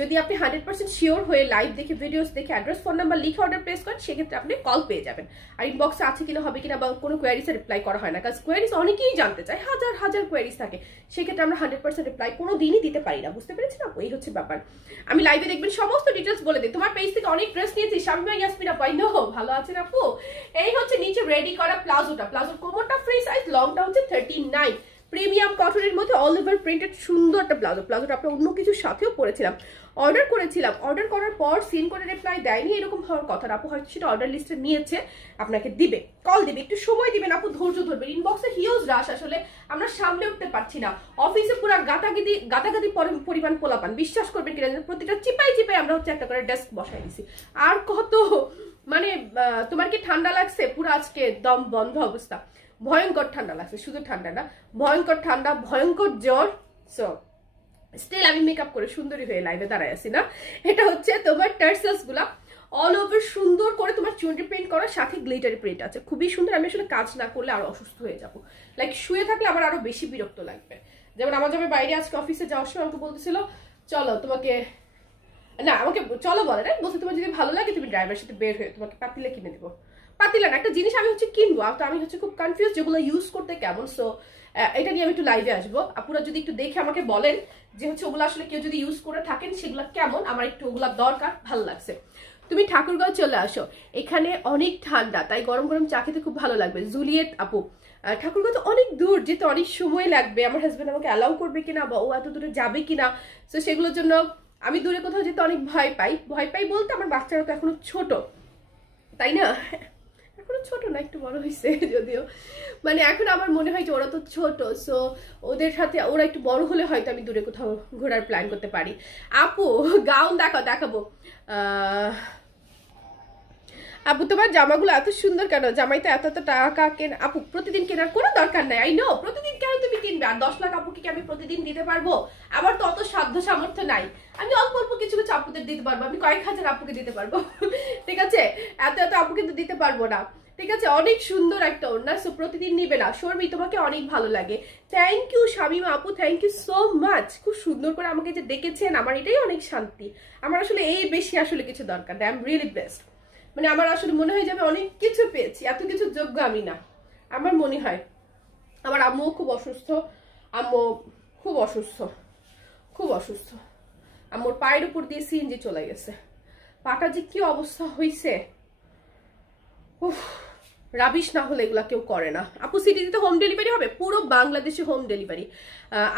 যদি আপনি 100% শিওর হয়ে লাইভ দেখে, ভিডিওস দেখে, অ্যাড্রেস, ফোন নাম্বার লিখে অর্ডার প্লেস করেন, সেক্ষেত্রে আপনি কল পেয়ে যাবেন। আর ইনবক্সে আছে কিনা, হবে কিনা, বা কোনো কোয়েরিজে রিপ্লাই করা হয় না, কারণ কোয়েরিজ অনেকেই জানতে চায়, হাজার কোয়েরিজ থাকে, সেক্ষেত্রে আমরা 100% রিপ্লাই কোনো দিনই দিতে পারি না, বুঝতে পেরেছেন আপু? এই হচ্ছে ব্যাপার। আমি লাইভে দেখবেন সমস্ত ডিটেলস বলে দিই। তোমার পেজ থেকে অনেক ড্রেস নিয়েছি, শামিমা ইয়াসমিন আপু, নো ভালো আছেন আপু? এই হচ্ছে নিচে রেডি করা প্লাজোটা, প্লাজোর কোমরটা ফ্রি সাইজ, লংটা হচ্ছে 39, প্রিমিয়াম কটনের মধ্যে অল ওভার প্রিন্টেড সুন্দর একটা প্লাজোটা আপনার অন্য কিছুর সাথেও পরেছিলাম, অর্ডার করার পর সিন করে রিপ্লাই দেয়নি, এরকম হওয়ার কথা। আপু হয়তো সেটা অর্ডার লিস্টে নিয়েছে, আপনাকে দিবে, কল দিবে, একটু সময় দিবেন আপু, ধৈর্য ধরবেন। ইনবক্সে হিউজ রাশ, আসলে আমরা সামলে উঠতে পারছি না, অফিসে পুরো গাদাগাদি পরিমাণ পোলাপান, বিশ্বাস করবেন কিনা, প্রতিটা চিপাই আমরা হচ্ছে একটা করে ডেস্ক বসাই দিছি। আর কত, মানে তোমার কি ঠান্ডা লাগছে? পুরো আজকে দম বন্ধ অবস্থা, ভয়ঙ্কর ঠান্ডা লাগছে, শুধু ঠান্ডা না, ভয়ঙ্কর ঠান্ডা, ভয়ঙ্কর জ্বর। সো স্টিল আমি মেকআপ করে সুন্দরী হয়ে লাইভে দাঁড়ায় আছি না। এটা হচ্ছে তোমার টার্সেলস গুলা অল ওভার সুন্দর করে তোমার চুনরি প্রিন্ট করার সাথে গ্লিটারি প্রিন্ট আছে, খুবই সুন্দর। আমি আসলে কাজ না করলে আরো অসুস্থ হয়ে যাবো, লাইক শুয়ে থাকলে আমার আরো বেশি বিরক্ত লাগবে। যেমন আমার যাবে বাইরে আজকে অফিসে যাওয়ার সময় আমাকে বলতেছিল চলো তোমাকে, না আমাকে চলো বলে না, বলছে তোমার যদি ভালো লাগে তুমি ড্রাইভারের সাথে বের হয়ে তোমাকে পাতিলা কিনে দেবো। পাতিলা না, একটা জিনিস আমি হচ্ছে কিনবো, তো আমি হচ্ছে খুব কনফিউজ যেগুলো ইউজ করতে কেমন। সো এটা নিয়ে আমি একটু লাইভে আসবো, আপুরা যদি একটু দেখে আমাকে বলেন যে হচ্ছে ওগুলো আসলে কেউ যদি ইউজ করে থাকেন সেগুলো কেমন, আমার একটু ওগুলা দরকার, ভালো লাগছে। তুমি ঠাকুরগাঁও চলে আসো, এখানে অনেক ঠান্ডা, তাই গরম গরম চা খেতে খুব ভালো লাগবে। জুলিয়েট আপু, ঠাকুরগাঁও তো অনেক দূর, যেতে অনেক সময় লাগবে, আমার হাজবেন্ড আমাকে অ্যালাউ করবে কিনা বা ও এত দূরে যাবে কিনা, তো সেগুলোর জন্য আমি দূরে কোথাও যেতে অনেক ভয় পাই। ভয় পাই বলতে আমার বাচ্চারা তো এখনো ছোট, তাই না? এখনো ছোট না, একটু বড় হয়েছে যদিও, মানে এখন আমার মনে হয় যে ওরা তো ছোট, সো ওদের সাথে ওরা একটু বড় হলে হয়তো আমি দূরে কোথাও ঘোরার প্ল্যান করতে পারি। আপু গাউন দেখাবো। আপু তোমার জামাগুলো এত সুন্দর কেন? জামাইতে এত টাকা কেনা? আপু প্রতিদিন কেনার কোনো দরকার নাই। আই নো প্রতিদিন কেন তুমি কিনবে? আর 10 লাখ আপুকে কি আমি প্রতিদিন দিতে পারবো? আমার তো অত সাধ্য সামর্থ্য নাই। আমি অল্প অল্প কিছু কিছু আপুদের দিতে পারবো, আমি কয়েক হাজার আপুকে দিতে পারবো। ঠিক আছে, এত এত আপু কিন্তু দিতে পারবো না। ঠিক আছে, অনেক সুন্দর একটা ওড়না, সো প্রতিদিন নিবে না। শর্মি তোমাকে অনেক ভালো লাগে। থ্যাংক ইউ শামিমা আপু, থ্যাংক ইউ সো মাচ। খুব সুন্দর করে আমাকে যে ডেকেছেন, আমার এটাই অনেক শান্তি। আমার আসলে এই বেশি আসলে কিছু দরকার নেই। I am really blessed. মানে আমার আসলে মনে হয় যে আমি অনেক কিছু পেয়েছি, এত কিছু যোগ্য আমি না। আমার মনে হয় আমার আম্মু খুব অসুস্থ, আম্মু খুব অসুস্থ, খুব অসুস্থ। আম্মুর পায়ের উপর দিয়ে সিএনজি চলে গেছে, পাটা যে কি অবস্থা হয়েছে, উফ, রাবিশ না হলে এগুলা কেউ করে না। আপু সিটিতে হোম ডেলিভারি হবে? পুরো বাংলাদেশে হোম ডেলিভারি।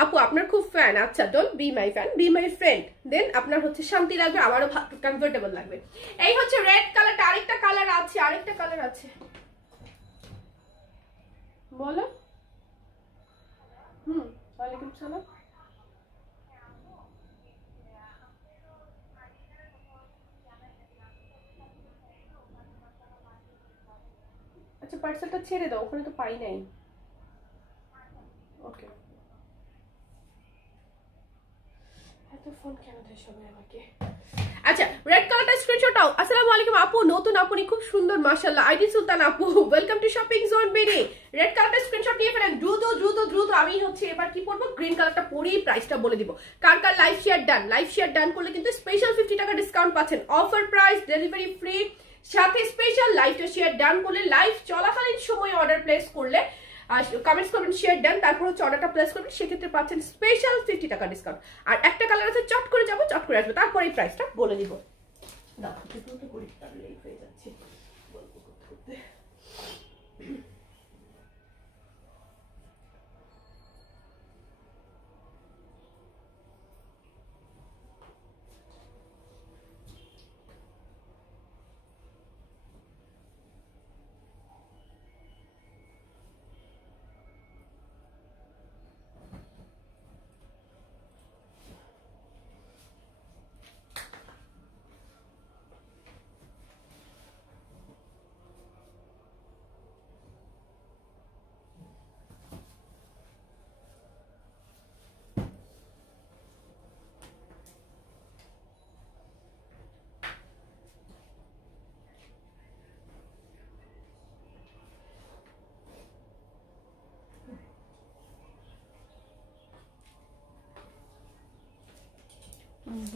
আপু আপনার খুব ফ্যান, আচ্ছা don't be my fan, be my friend, then আপনার হচ্ছে শান্তি লাগবে, আমারও কমফোর্টেবল লাগবে। এই হচ্ছে রেড কালারটা, আরেকটা কালার আছে, আরেকটা কালার আছে, বলো। ওয়ালাইকুম সালাম। আচ্ছা পার্সেলটা ছেড়ে দাও, ওখানে তো পাই নাই। ওকে, এত ফোন কেন দেয় সবাই আমাকে? আচ্ছা রেড কালারটা স্ক্রিনশট নাও। আসসালামু আলাইকুম আপু, নতুন আপনি খুব সুন্দর মাশাআল্লাহ। আইডি সুলতান আপু, welcome to shopping zone berry. Red কালারটা স্ক্রিনশট নিয়ে ফেলেন দ্রুত দ্রুত দ্রুত। আমি হচ্ছে এবার কি পরবো, গ্রিন কালারটা পরেই প্রাইসটা বলে দিব। কার কার live share done, live share done করলে কিন্তু স্পেশাল 50 টাকা ডিসকাউন্ট পাচ্ছেন, অফার প্রাইস, ডেলিভারি ফ্রি, সাথে স্পেশাল। লাইভটা শেয়ার ডান করলে, লাইভ চলাকালীন সময় অর্ডার প্লেস করলে কমেন্টস করবেন শেয়ার ডান, তারপর হচ্ছে অর্ডারটা প্লেস করবেন, সেক্ষেত্রে পাচ্ছেন স্পেশাল 50 টাকা ডিসকাউন্ট। আর একটা কালার আছে, চট করে যাবো, চট করে আসবো, তারপরে এই প্রাইসটা বলে দিব। হয়ে যাচ্ছে গল্প করতে করতে।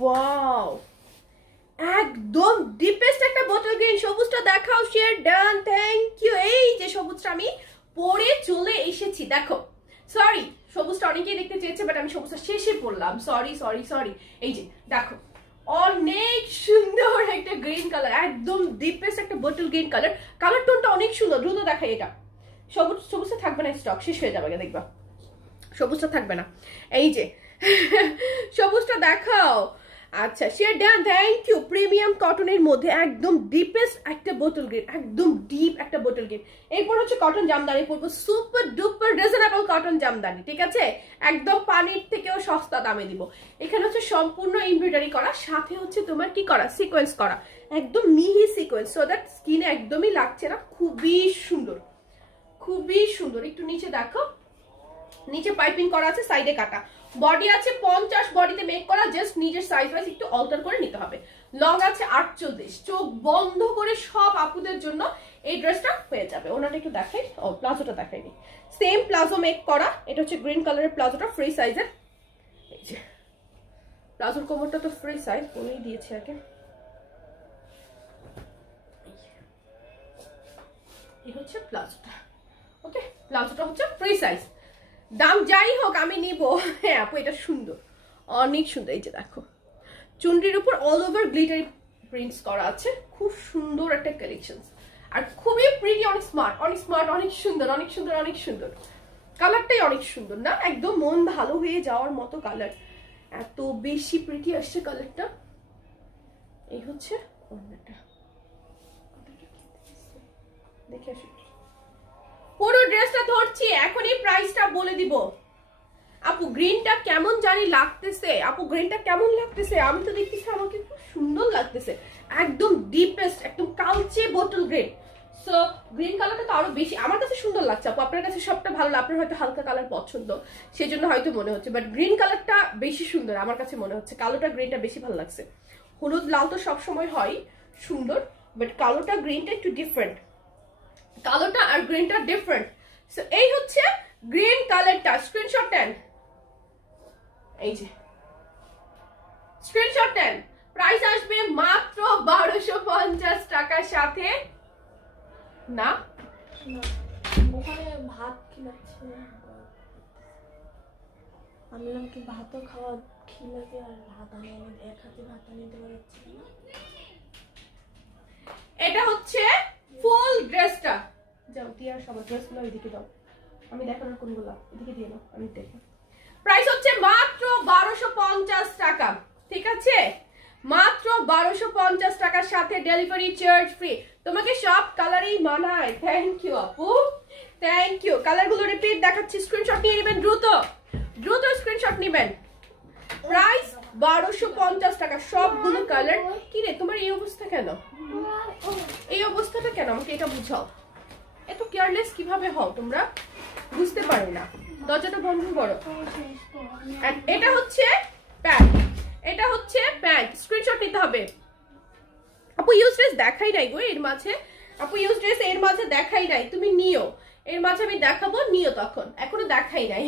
ওয়াও, একদম ডিপেস্ট একটা বটল গ্রিন। সবুজটা দেখাও, শেয়ার ডান, থ্যাংক ইউ। এই যে সবুজটা আমি পরে চলে এসেছি, দেখো। সরি, সবুজটা অনেকেই দেখতে চেয়েছে, বাট আমি সবুজটা শেষে পড়লাম, সরি সরি সরি। এই যে দেখো, অনেক সুন্দর একটা গ্রিন কালার, একদম ডিপেস্ট একটা বটল গ্রিন কালার। কালার টোনটা অনেক সুন্দর। দ্রুত দেখাই এটা। সবুজটা থাকবে না, স্টক শেষ হয়ে যাবে, দেখবা সবুজটা থাকবে না। এই যে সবুজটা দেখাও। আচ্ছা share done, thank you. Premium কটনের মধ্যে একদম ডিপেস্ট একটা বোতল গ্রিন, একদম ডিপ একটা বোতল গ্রিন। এরপর হচ্ছে কটন জামদানি পরবো, super duper reasonable cotton Jamdani, ঠিক আছে, একদম পানির থেকেও সস্তা দামে দিব। এখানে হচ্ছে সম্পূর্ণ এমব্রয়ডারি করা, সাথে হচ্ছে তোমার কি করা, সিকোয়েন্স করা, একদম মিহি সিকোয়েন্স, সো দ্যাট স্কিনে একদমই লাগছে না। খুবই সুন্দর, খুবই সুন্দর। একটু নিচে দেখো, নিচে পাইপিং করা আছে, সাইডে কাটা। বডি আছে 50, বডিতে মেক করা, জাস্ট নিজের সাইজ ওয়াইজ একটু অল্টার করে নিতে হবে। লং আছে 48। চোখ বন্ধ করে সব আপুদের জন্য এই ড্রেসটা হয়ে যাবে। ওনাটা একটু দেখাই, ও প্লাজোটা দেখাইনি, সেম প্লাজো মেক করা। এটা হচ্ছে গ্রিন কালারের প্লাজোটা, ফ্রি সাইজের। এই যে প্লাজোর কোমরটা তো ফ্রি সাইজ বলেই দিয়েছি আগে। এই হচ্ছে প্লাজোটা, ওকে, প্লাজোটা হচ্ছে ফ্রি সাইজ। দাম যাই হোক আমি নিব। হ্যাঁ আপু এটা সুন্দর, অনেক সুন্দর। এই যে দেখো, চুনরির উপর অল ওভার গ্লিটারি প্রিন্টস করা আছে, খুব সুন্দর একটা কালেকশন আর খুবই প্রিটি, অনেক স্মার্ট, অনেক স্মার্ট, অনেক সুন্দর, অনেক সুন্দর, অনেক সুন্দর। কালারটাই অনেক সুন্দর না, একদম মন ভালো হয়ে যাওয়ার মতো কালার, এত বেশি প্রিটি আসছে কালারটা। এই হচ্ছে অন্যটা, দেখে আসি পুরো ড্রেসটা ধরছি, এখনই প্রাইসটা বলে দিব। আপু গ্রিনটা কেমন জানি লাগতেছে, আপু গ্রিনটা কেমন লাগতেছে? আমি তো দেখতেছি আমাকে খুব সুন্দর লাগতেছে, একদম ডিপেস্ট, একদম কালচে বোতল গ্রিন। সো গ্রিন কালারটা তো আরো বেশি আমার কাছে সুন্দর লাগছে আপু, আপনার কাছে সবটা ভালো, আপনার হয়তো হালকা কালার পছন্দ সেই জন্য হয়তো মনে হচ্ছে, বাট গ্রিন কালারটা বেশি সুন্দর আমার কাছে মনে হচ্ছে, কালোটা গ্রিনটা বেশি ভালো লাগছে। হলুদ লাল তো সবসময় হয় সুন্দর, বাট কালোটা গ্রিনটা একটু ডিফারেন্ট, কালোটা আর গ্রিনটা ডিফারেন্ট। সো এই হচ্ছে গ্রিন কালারটা, স্ক্রিনশট নেন, এই যে স্ক্রিনশট নেন। প্রাইস আসবে মাত্র 1250 টাকার সাথে। না ওখানে ভাত খিলাচ্ছে, আমি বললাম কি ভাতও খাওয়া খিলাকে, আর ভাত আনি এক হাতে ভাত আনিতে পারছি না। এটা হচ্ছে ফুল ড্রেসটা, যাও টিয়া সবার ড্রেসগুলো ওইদিকে দাও, আমি দেখানোর কোনগুলো এদিকে দিয়ে নাও, আমি দেখো। প্রাইস হচ্ছে মাত্র 1250 টাকা, ঠিক আছে? মাত্র 1250 টাকার সাথে ডেলিভারি চার্জ ফ্রি। তোমাকে সব কালারই মানায়, থ্যাংক ইউ আপু, থ্যাংক ইউ। কালারগুলো রিপিট দেখাচ্ছি, স্ক্রিনশট নিয়ে নেবেন, দ্রুত দ্রুত স্ক্রিনশট নেবেন। প্রাইস 1250 টাকা, সবগুলো কালার। কি রে তোমার এই অবস্থা কেন, এই অবস্থাটা কেন, আমাকে এটা বুঝাও। এত কেয়ারলেস কিভাবে হও তোমরা, বুঝতে পারি না। দরজাটা বন্ধ করো। এটা হচ্ছে প্যান্ট, এটা হচ্ছে প্যান্ট, স্ক্রিনশট নিতে হবে। আপু ইউজ ড্রেস দেখাই নাই গো এর মাঝে, আপু ইউজ ড্রেস এর মাঝে দেখাই নাই, তুমি নিও, এর মাঝে আমি দেখাবো, নিও, তখন এখনো দেখাই নাই।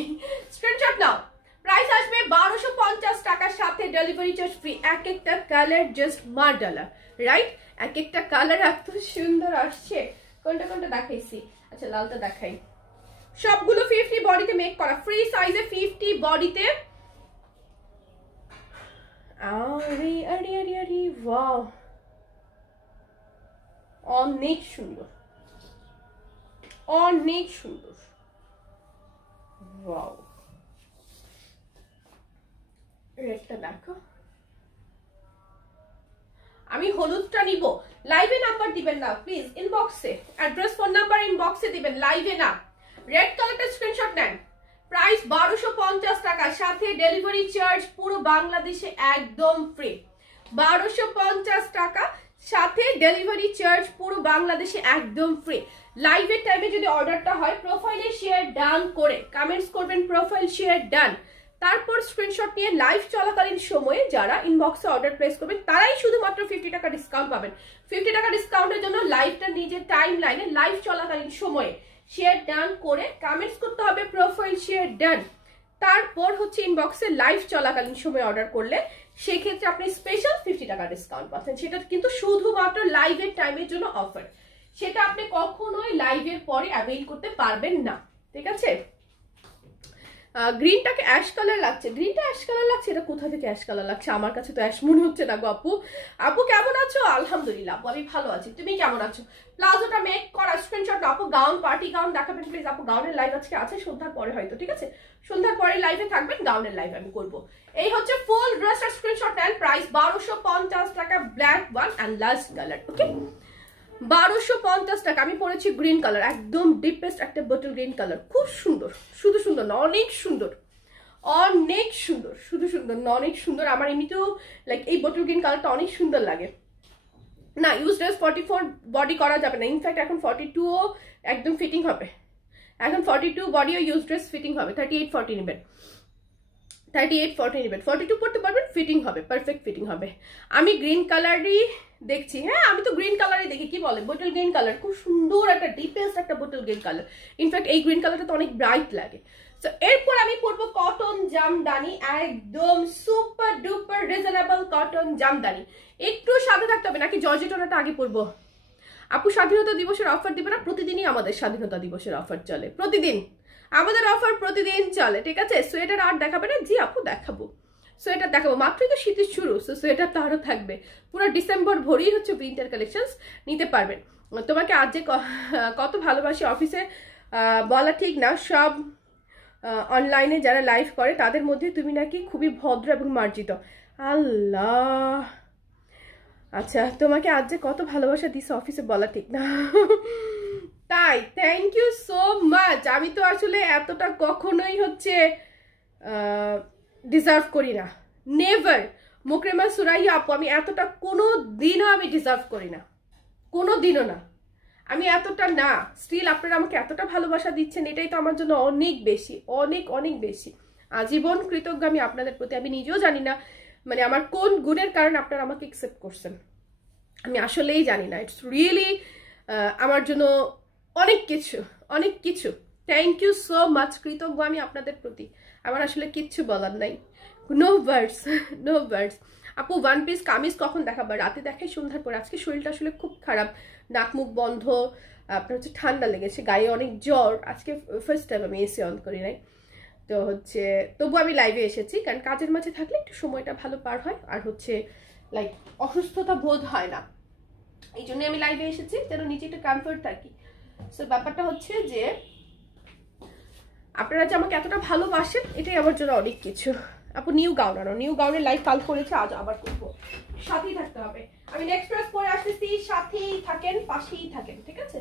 স্ক্রিনশট নাও। প্রাইস আসবে 1250 টাকার সাথে ডেলিভারি চার্জ ফ্রি। এক একটা কালার জাস্ট মার্ডালা, রাইট? এক একটা কালার এত সুন্দর আসছে। কোনটা কোনটা দেখাইছি, আচ্ছা লালটা দেখাই। সবগুলো 50 বডিতে মেক করা, ফ্রি সাইজে 50 বডিতে। আরে আরে আরে আরে ওয়াও, অনেক সুন্দর, অনেক সুন্দর, ওয়াও। রেডটা দেখো, আমি হলুদটা নিব। লাইভে নাম্বার দিবেন না প্লিজ, ইনবক্সে অ্যাড্রেস ফোন নাম্বার ইনবক্সে দিবেন, লাইভে না। রেড কালারটা স্ক্রিনশট নেন। প্রাইস 1250 টাকা, সাথে ডেলিভারি চার্জ পুরো বাংলাদেশে একদম ফ্রি। 1250 টাকা, সাথে ডেলিভারি চার্জ পুরো বাংলাদেশে একদম ফ্রি। লাইভের টাইমে যদি অর্ডারটা হয়, প্রোফাইলে শেয়ার ডান করে কমেন্টস করবেন, প্রোফাইল শেয়ার ডান। তারপর স্ক্রিনশট নিয়ে লাইভ চলাকালীন সময়ে যারা ইনবক্সে অর্ডার প্লেস করবেন তারাই শুধুমাত্র 50 টাকা ডিসকাউন্ট পাবেন। 50 টাকা ডিসকাউন্টের জন্য লাইভটা নিজের টাইম লাইনে লাইভ চলাকালীন সময়ে শেয়ার ডান করে কমেন্টস করতে হবে, প্রোফাইল শেয়ার ডান। তারপর হচ্ছে ইনবক্সে লাইভ চলাকালীন সময় অর্ডার করলে সেক্ষেত্রে আপনি স্পেশাল 50 টাকা ডিসকাউন্ট পাচ্ছেন। সেটা কিন্তু শুধুমাত্র লাইভের টাইমের জন্য অফার, সেটা আপনি কখনোই লাইভের পরে অ্যাভেইল করতে পারবেন না, ঠিক আছে? গ্রিনটাকে অ্যাশ কালার লাগছে, গ্রিনটা অ্যাশ কালার লাগছে, এটা কোথা থেকে অ্যাশ কালার লাগছে? আমার কাছে তো অ্যাশ মনে হচ্ছে না গো আপু। আপু কেমন আছো? আলহামদুলিল্লাহ আপু, আমি ভালো আছি, তুমি কেমন আছো? প্লাজোটা মেক করা, স্ক্রিনশট। আপু গাউন, পার্টি গাউন দেখাবেন প্লিজ। আপু গাউনের লাইভ আজকে আছে সন্ধ্যার পরে হয়তো, ঠিক আছে? সন্ধ্যার পরে লাইভে থাকবেন, গাউনের লাইভ আমি করব। এই হচ্ছে ফুল ড্রেসের স্ক্রিনশট নেন। প্রাইস 1250 টাকা, black one and last colour, okay? 1250 টাকা। আমি পরেছি গ্রিন কালার, একদম ডিপেস্ট একটা বটল গ্রিন কালার, খুব সুন্দর, শুধু সুন্দর না অনেক সুন্দর, অনেক সুন্দর, শুধু সুন্দর না অনেক সুন্দর। আমার এমনিতেও লাইক এই বটল গ্রিন কালারটা অনেক সুন্দর লাগে। না ইউজ ড্রেস 44 বডি করা যাবে না, ইনফ্যাক্ট এখন 42ও একদম ফিটিং হবে, এখন 42 বডিও ইউজ ড্রেস ফিটিং হবে। 38-40 নেবেন, 38-40 নেবেন, 42 পড়তে পারবেন, ফিটিং হবে, পারফেক্ট ফিটিং হবে। আমি গ্রিন কালারই দেখছি, হ্যাঁ আমি তো গ্রিন কালারই দেখি, কি বলে বটল গ্রিন কালার, খুব সুন্দর একটা ডিপেস্ট একটা বটল গ্রিন কালার। ইনফ্যাক্ট এই গ্রিন কালারটা তো অনেক ব্রাইট লাগে। তো এরপর আমি পরবো কটন জামদানি, একদম super duper reasonable cotton Jamdani. একটু সাথে থাকতে হবে, নাকি জর্জেটটা আগে পরবো? আপু স্বাধীনতা দিবসের অফার দিবে না? প্রতিদিনই আমাদের স্বাধীনতা দিবসের অফার চলে, প্রতিদিন আমাদের অফার প্রতিদিন চলে, ঠিক আছে? সোয়েটার আর দেখাবে না? জি আপু দেখাবো। সোয়েটার দেখাবো, মাত্রই তো শীতের শুরু, সো সোয়েটার তো আরও থাকবে। পুরো ডিসেম্বর ভরেই হচ্ছে উইন্টার কালেকশনস নিতে পারবেন। তোমাকে আজ যে কত ভালোবাসি অফিসে বলা ঠিক না, সব অনলাইনে যারা লাইভ করে তাদের মধ্যে তুমি নাকি খুবই ভদ্র এবং মার্জিত। আল্লাহ, আচ্ছা তোমাকে আজ যে কত ভালোবাসা দিছে অফিসে বলা ঠিক না। তাই থ্যাংক ইউ সো মাচ। আমি তো আসলে এতটা কখনোই হচ্ছে ডিজার্ভ করি না, নেভার। মুকরেমা সুরাইয়া আপু, আমি এতটা কোনো দিনও আমি ডিজার্ভ করি না, কোনো দিনও না, আমি এতটা না। স্টিল আপনারা আমাকে এতটা ভালোবাসা দিচ্ছেন, এটাই তো আমার জন্য অনেক বেশি, অনেক অনেক বেশি। আজীবন কৃতজ্ঞ আমি আপনাদের প্রতি। আমি নিজেও জানি না মানে আমার কোন গুণের কারণে আপনারা আমাকে অ্যাকসেপ্ট করছেন, আমি আসলেই জানি না। ইটস রিয়েলি আমার জন্য অনেক কিছু, অনেক কিছু। থ্যাংক ইউ সো মাচ, কৃতজ্ঞ আমি আপনাদের প্রতি। আমার আসলে কিচ্ছু বলার নাই, নো ওয়ার্ডস, নো ওয়ার্ডস। আপু ওয়ান পিস কামিজ কখন দেখাবো? রাতে দেখাই সন্ধ্যার পর। আজকে শরীরটা আসলে খুব খারাপ, নাক মুখ বন্ধ, আপনার হচ্ছে ঠান্ডা লেগেছে, গায়ে অনেক জ্বর। আজকে ফার্স্ট টাইম আমি এসি অন করি নাই, তো হচ্ছে তবু আমি লাইভে এসেছি, কারণ কাজের মাঝে থাকলে একটু সময়টা ভালো পার হয়, আর হচ্ছে লাইক অসুস্থতা বোধ হয় না, এই জন্য আমি লাইভে এসেছি যেন নিজে একটু কমফোর্ট থাকি। সো ব্যাপারটা হচ্ছে যে আপনারা যে আমাকে এতটা ভালোবাসেন এটাই আমার জন্য অনেক কিছু। আপু নিউ গাউন আনো, নিউ গাউনের লাইভ কাল করেছে, আজ আবার করবো, সাথেই থাকতে হবে। আমি নেক্সট ক্লাস পরে আসতেছি, সাথেই থাকেন, পাশেই থাকেন, ঠিক আছে?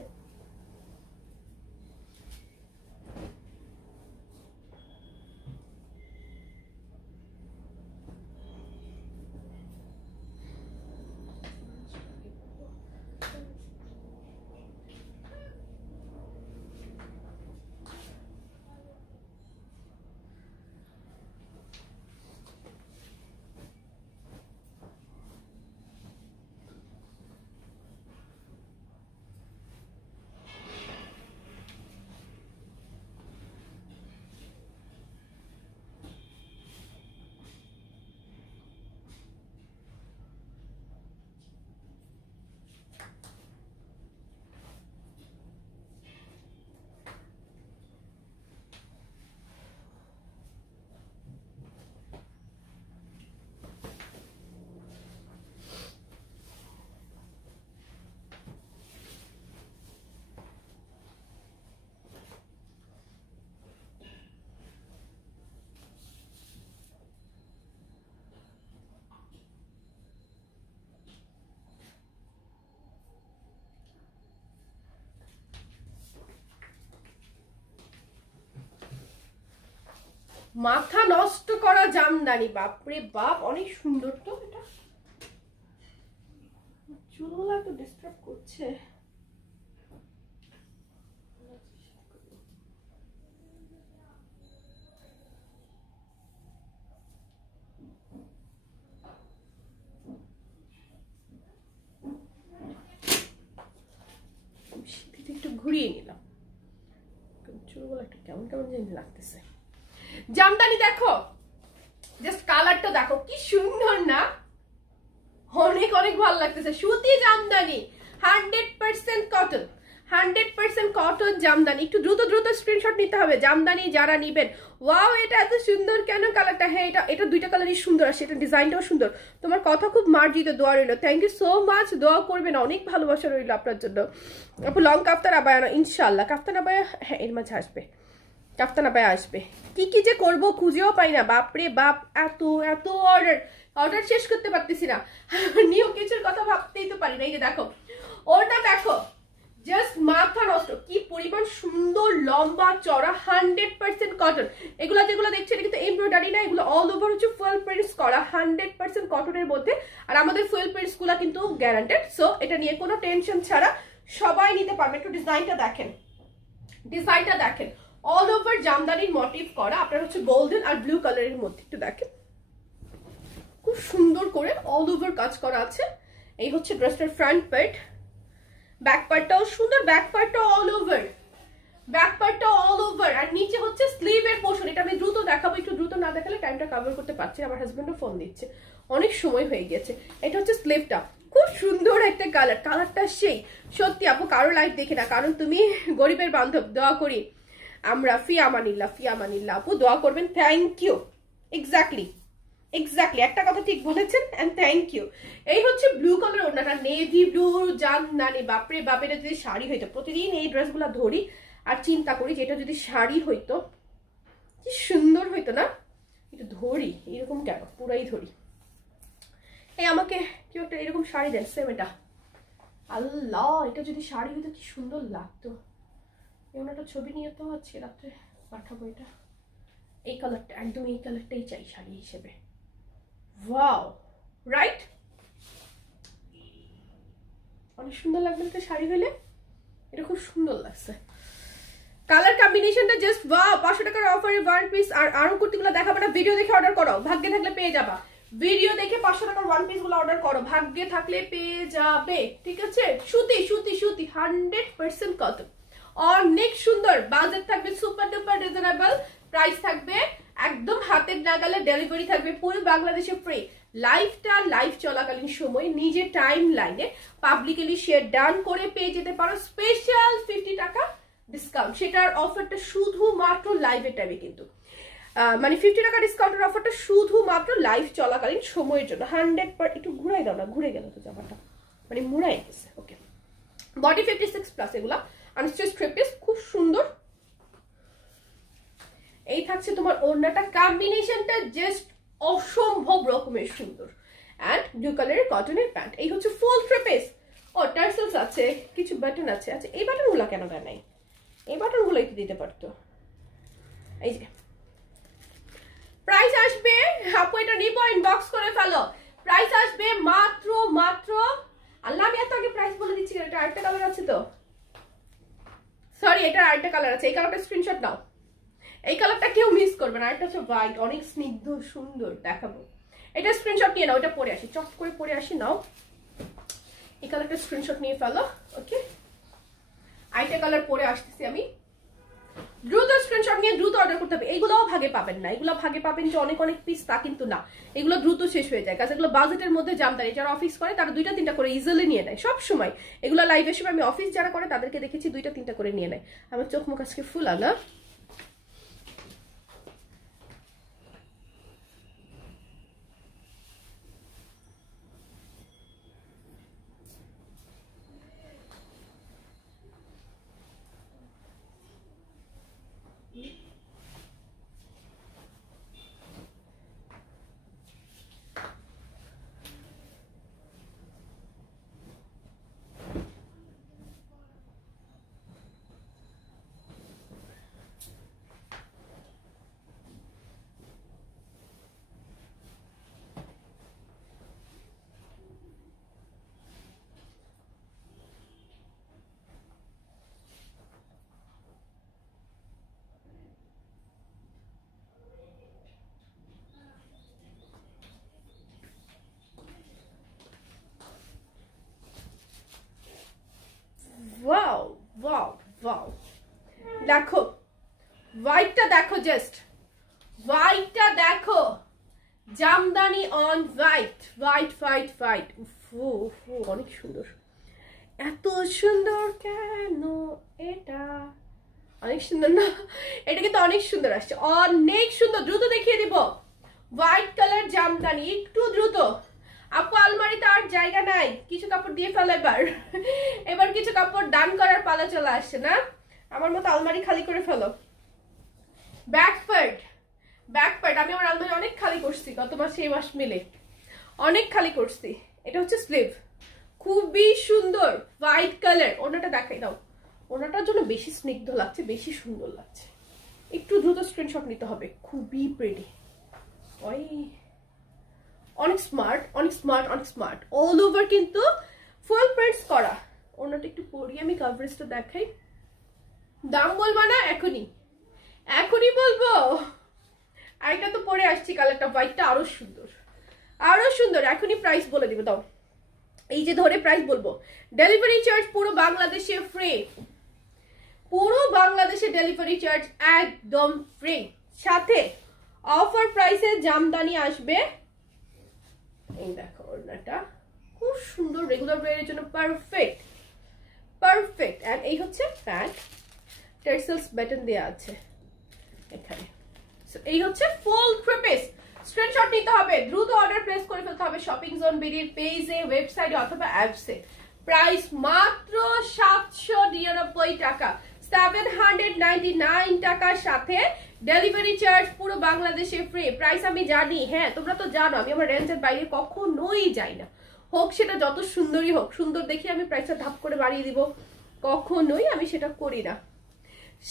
মাথা নষ্ট করা জামদানি, বাপরে বাপ, অনেক সুন্দর তো এটা। চুলগুলো একটু ডিস্টার্ব করছে। একটু ঘুরিয়ে নিলাম, চুলগুলো একটু কেমন কেমন জানি লাগতেছে। জামদানি দেখো, জাস্ট কালারটা দেখো কি সুন্দর না, অনেক অনেক ভালো লাগতেছে। সুতি জামদানি, 100% কটন, 100% কটন জামদানি। একটু দ্রুত দ্রুত স্ক্রিনশট নিতে হবে জামদানি যারা নিবেন। ওয়াও, এটা এত সুন্দর কেন কালারটা? হ্যাঁ, এটা দুইটা কালারই সুন্দর আসে, এটা ডিজাইনটাও সুন্দর। তোমার কথা খুব মার্জিত, দোয়া রইল। থ্যাংক ইউ সো মাচ, দোয়া করবেন, অনেক ভালোবাসা রইল আপনার জন্য। আপু লং কাফতান আবায়া না? ইনশাল্লাহ কাফতান আবায়া, হ্যাঁ এর মাঝে আসবে, কাফতান আবায়া আসবে। কি কি যে করবো খুঁজেও পাই না, বাপরে বাপ, এত এত অর্ডার শেষ করতে পারতেছি না। নিউ কিছুর কথা ভাবতেই তো পারি না। এই যে দেখো ওটা দেখো, জাস্ট মাথা নষ্ট, কি পরিমাণ সুন্দর, লম্বা চড়া, 100% কটন। এগুলো যেগুলো দেখছেন কিন্তু এমব্রয়ডারি না, এগুলো অল ওভার হচ্ছে ফুল প্রিন্টস করা, 100% কটনের মধ্যে। আর আমাদের ফুল প্রিন্টস গুলা কিন্তু গ্যারান্টেড, সো এটা নিয়ে কোনো টেনশন ছাড়া সবাই নিতে পারবে। একটু ডিজাইনটা দেখেন, ডিজাইনটা দেখেন, অল ওভার জামদানির মোটিভ করা, আপনার হচ্ছে গোল্ডেন আর ব্লু কালারের মধ্যে। একটু দেখেন খুব সুন্দর করে অল ওভার কাজ করা আছে। এই হচ্ছে ড্রেসটার ফ্রন্ট পার্ট, ব্যাক পার্টটাও সুন্দর, ব্যাক পার্টটাও অল ওভার, ব্যাক পার্টটাও অল ওভার। আর নিচে হচ্ছে স্লিভের পোর্শন, এটা আমি দ্রুত দেখাবো, একটু দ্রুত না দেখালে টাইমটা কভার করতে পারছি। আমার হাজবেন্ডও ফোন দিচ্ছে, অনেক সময় হয়ে গেছে। এটা হচ্ছে স্লিভটা, খুব সুন্দর একটা কালার, কালারটা সেই সত্যি আপু কারো লাইফ দেখে না, কারণ তুমি গরিবের বান্ধব। দোয়া করি আমরা, ফি আমানিল্লাহ, ফি আমানিল্লাহ। আপু দোয়া করবেন, থ্যাংক ইউ। এক্স্যাক্টলি এক্স্যাক্টলি, একটা কথা ঠিক বলেছেন এন্ড থ্যাংক ইউ। এই হচ্ছে ব্লু কালার ওড়নাটা, নেভি ব্লু জামদানি। বাপরে বাপ, এটা যদি শাড়ি হইতো, প্রতিদিন এই ড্রেসগুলো ধরি আর চিন্তা করি যে এটা যদি শাড়ি হইতো কি সুন্দর হইতো না। একটু ধরি এরকম কেন, পুরাই ধরি। এই আমাকে কেউ একটা এরকম শাড়ি দেন, সেম এটা। আল্লাহ, এটা যদি শাড়ি হইতো কি সুন্দর লাগতো। এমন একটা ছবি নিয়ে তো আছে, রাত্রে পাঠাবো। এটা এই কালারটা, একদম এই কালারটাই চাই শাড়ি হিসেবে। ওয়াও, রাইট, অনেক সুন্দর লাগবে এটা শাড়ি হলে। এটা খুব সুন্দর লাগছে কালার কম্বিনেশনটা, জাস্ট ওয়াও। 500 টাকার অফারে ওয়ান পিস। আর আরো কুর্তিগুলো দেখাবো না, ভিডিও দেখে অর্ডার করো, ভাগ্যে থাকলে পেয়ে যাবা। ভিডিও দেখে 500 টাকার ওয়ান পিস গুলো অর্ডার করো, ভাগ্যে থাকলে পেয়ে যাবে। ঠিক আছে, সুতি সুতি সুতি 100% কটন, অনেক সুন্দর। বাজেট থাকবে সুপার ডুপার রিজনেবল, প্রাইস থাকবে একদম হাতের নাগালে, ডেলিভারি থাকবে পুরো বাংলাদেশে ফ্রি। লাইভ চলাকালীন সময় নিজে টাইম লাইনে পাবলিকলি শেয়ার ডান করে পেয়ে যেতে পারো স্পেশাল 50 টাকা ডিসকাউন্ট। সেটার অফারটা শুধুমাত্র লাইভের টাইমে, কিন্তু মানে 50 টাকা ডিসকাউন্টের অফারটা শুধুমাত্র লাইভ চলাকালীন সময়ের জন্য। 100%। একটু ঘুরাই দাও না, ঘুরে গেল তো জামাটা, মানে মুড়াই গেছে। ওকে, বডি 56 প্লাস, এগুলা আনস্টিচ থ্রি পিস, খুব সুন্দর। এই থাকছে তোমার ওড়নাটা, কম্বিনেশনটা জাস্ট অসম্ভব রকমের সুন্দর। এন্ড ব্লু কালারের কটনের প্যান্ট। এই হচ্ছে ফুল থ্রি পিস। ও টার্সেলস আছে, কিছু বাটন আছে। আচ্ছা, এই বাটনগুলো কেন দেয় নাই? এই বাটনগুলো একটু দিতে পারতো। এই যে প্রাইস আসবে, আপু এটা নিব, ইনবক্স করে ফেলো। প্রাইস আসবে মাত্র আল্লাহ, আমি এত আগে প্রাইস বলে দিচ্ছি। এটা আরেকটা কালার আছে তো, সরি, এটা আরেকটা কালার আছে। এই কালারটা স্ক্রিনশট নাও, এই কালারটা কেউ মিস করবে না। এটা হচ্ছে হোয়াইট, অনেক স্নিগ্ধ সুন্দর, দেখাবো। এটা স্ক্রিনশট নিয়ে নাও, এটা পরে আসি, চট করে পরে আসি। নাও এই কালারটা স্ক্রিনশট নিয়ে ফেলো। ওকে, আরেকটা কালার পরে আসতেছি আমি। দ্রুত স্ক্রিনশট নিয়ে দ্রুত অর্ডার করতে হবে। এইগুলোও ভাগে পাবেন না, এগুলো ভাগে পাবেন যে অনেক অনেক পিস, তা কিন্তু না। এগুলো দ্রুত শেষ হয়ে যায়, কারণ এগুলো বাজেটের মধ্যে জামদানি। যারা অফিস করে তারা 2টা 3টা করে ইজিলি নিয়ে নেয় সব সময়। এগুলো লাইভের সময় আমি অফিস যারা করে তাদেরকে দেখেছি 2টা 3টা করে নিয়ে নেয়। আমার চোখ মুখ আজকে ফুলা না। ওয়াও ওয়াও ওয়াও, দেখো হোয়াইটটা, দেখো জাস্ট হোয়াইটটা দেখো, Jamdani on white, white white white. অনেক সুন্দর, এত সুন্দর কেন এটা? অনেক সুন্দর না? এটা কিন্তু অনেক সুন্দর আসছে, অনেক সুন্দর। দ্রুত দেখিয়ে দিব, হোয়াইট কালার জামদানি, একটু দ্রুত। আপু আলমারিতে আর জায়গা নাই, কিছু কাপড় দিয়ে ফেলো এবার কিছু কাপড় দান করার পালা চলে আসছে না? আমার মতো আলমারি খালি করে ফেলো। ব্যাক পার্ট আমি আমার আলমারি অনেক খালি করছি গত মাসে, এই মাস মিলে অনেক খালি করছি। এটা হচ্ছে স্লিভ, খুবই সুন্দর হোয়াইট কালার। ওনাটা দেখাই দাও, ওনাটার জন্য বেশি স্নিগ্ধ লাগছে, বেশি সুন্দর লাগছে। একটু দ্রুত স্ক্রিনশট নিতে হবে, খুবই প্রিটি। ওই অনেক স্মার্ট, অনেক স্মার্ট, অনেক স্মার্ট। অল ওভার কিন্তু ফুল প্রিন্টস করা। ওনাটা একটু পরি আমি, কভারেজটা দেখাই। দাম বলবা না? এখনই বলবো। আরেকটা তো পরে আসছি, কালারটা হোয়াইটটা আরো সুন্দর, আরো সুন্দর। এখনই প্রাইস বলে দিব, দাও এই যে ধরে প্রাইস বলবো। ডেলিভারি চার্জ পুরো বাংলাদেশে ফ্রি, পুরো বাংলাদেশে ডেলিভারি চার্জ একদম ফ্রি। সাথে অফার প্রাইসে জামদানি আসবে। এই দেখো ওড়নাটা খুব সুন্দর, রেগুলার ওয়্যারের জন্য পারফেক্ট পারফেক্ট। এন্ড এই হচ্ছে প্যান্ট, টার্সেলস বাটন দেয়া আছে এখানে। এই হচ্ছে ফুল থ্রি পিস, স্ক্রিনশট নিতে হবে, দ্রুত অর্ডার প্লেস করে ফেলতে হবে শপিং জোন বিডির পেজে, ওয়েবসাইটে অথবা অ্যাপসে। প্রাইস মাত্র 799 টাকা, 799 টাকার সাথে ডেলিভারি চার্জ পুরো বাংলাদেশে ফ্রি। প্রাইস আমি জানি, হ্যাঁ তোমরা তো জানো আমি আমার রেঞ্জের বাইরে কখনোই যাই না, হোক সেটা যত সুন্দরই হোক, সুন্দর দেখে আমি প্রাইসটা ধাপ করে বাড়িয়ে দিব, কখনোই আমি সেটা করি না।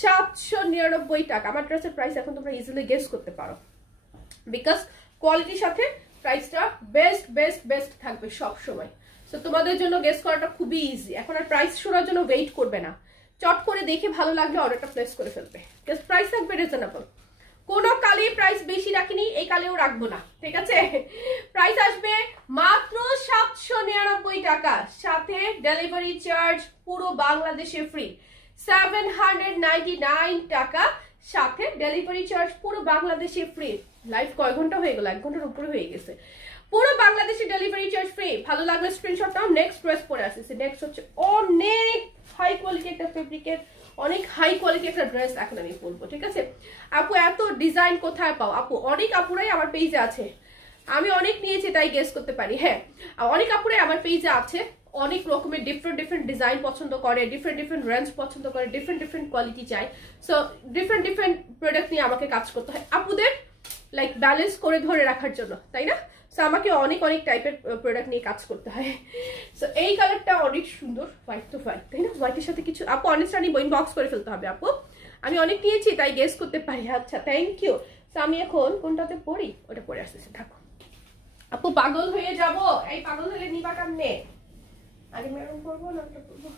799 টাকা আমার ড্রেসের প্রাইস এখন তোমরা ইজিলি গেস করতে পারো, বিকজ কোয়ালিটির সাথে প্রাইসটা বেস্ট বেস্ট বেস্ট থাকবে সব সময়। সো তোমাদের জন্য গেস করাটা খুবই ইজি, এখন আর প্রাইস শোনার জন্য ওয়েট করবে না, চট করে দেখে ভালো লাগলে অর্ডারটা প্লেস করে ফেলবে, জাস্ট প্রাইস থাকবে রিজনেবল। কোনো কালে প্রাইস বেশি রাখিনি, এই কালেও রাখবো না, ঠিক আছে? প্রাইস আসবে মাত্র 799 টাকা, সাথে ডেলিভারি চার্জ পুরো বাংলাদেশে ফ্রি। 799 টাকা, সাথে ডেলিভারি চার্জ পুরো বাংলাদেশে ফ্রি। লাইভ কয় ঘন্টা হয়ে গেল? 1 ঘন্টার উপরে হয়ে গেছে। পুরো বাংলাদেশে ডেলিভারি চার্জ ফ্রি। ভালো লাগলে স্ক্রিনশট নাও। নেক্সট ড্রেস পরে আসছে, নেক্সট হচ্ছে অনেক হাই কোয়ালিটি একটা ফেব্রিকের, অনেক হাই কোয়ালিটি একটা ড্রেস এখন আমি পরবো, ঠিক আছে? আপু এত ডিজাইন কোথায় পাও? আপু অনেক আপুরাই আমার পেজে আছে, আমি অনেক নিয়েছি তাই গেস করতে পারি। হ্যাঁ, অনেক আপুরাই আমার পেজে আছে, অনেক রকমের ডিফারেন্ট ডিফারেন্ট ডিজাইন পছন্দ করে, ডিফারেন্ট ডিফারেন্ট রেঞ্জ পছন্দ করে, ডিফারেন্ট ডিফারেন্ট কোয়ালিটি চাই। সো ডিফারেন্ট ডিফারেন্ট প্রোডাক্ট নিয়ে আমাকে কাজ করতে হয় আপুদের লাইক ব্যালেন্স করে ধরে রাখার জন্য, তাই না? সো আমাকে অনেক অনেক টাইপের প্রোডাক্ট নিয়ে কাজ করতে হয়। সো এই কালারটা অনেক সুন্দর, হোয়াইট টু হোয়াইট, তাই না? হোয়াইটের সাথে কিছু আপু অনেস্ট নিব, ইনবক্স করে ফেলতে হবে আপু, আমি অনেক নিয়েছি তাই গেস করতে পারি। আচ্ছা থ্যাংক ইউ। সো আমি এখন কোনটাতে পড়ি ওটা পরে আসতেছি, থাকো আপু। পাগল হয়ে যাব, এই পাগল হলে নিবা কেমনে? আগে মেরুন পরবো না ওটা পরবো?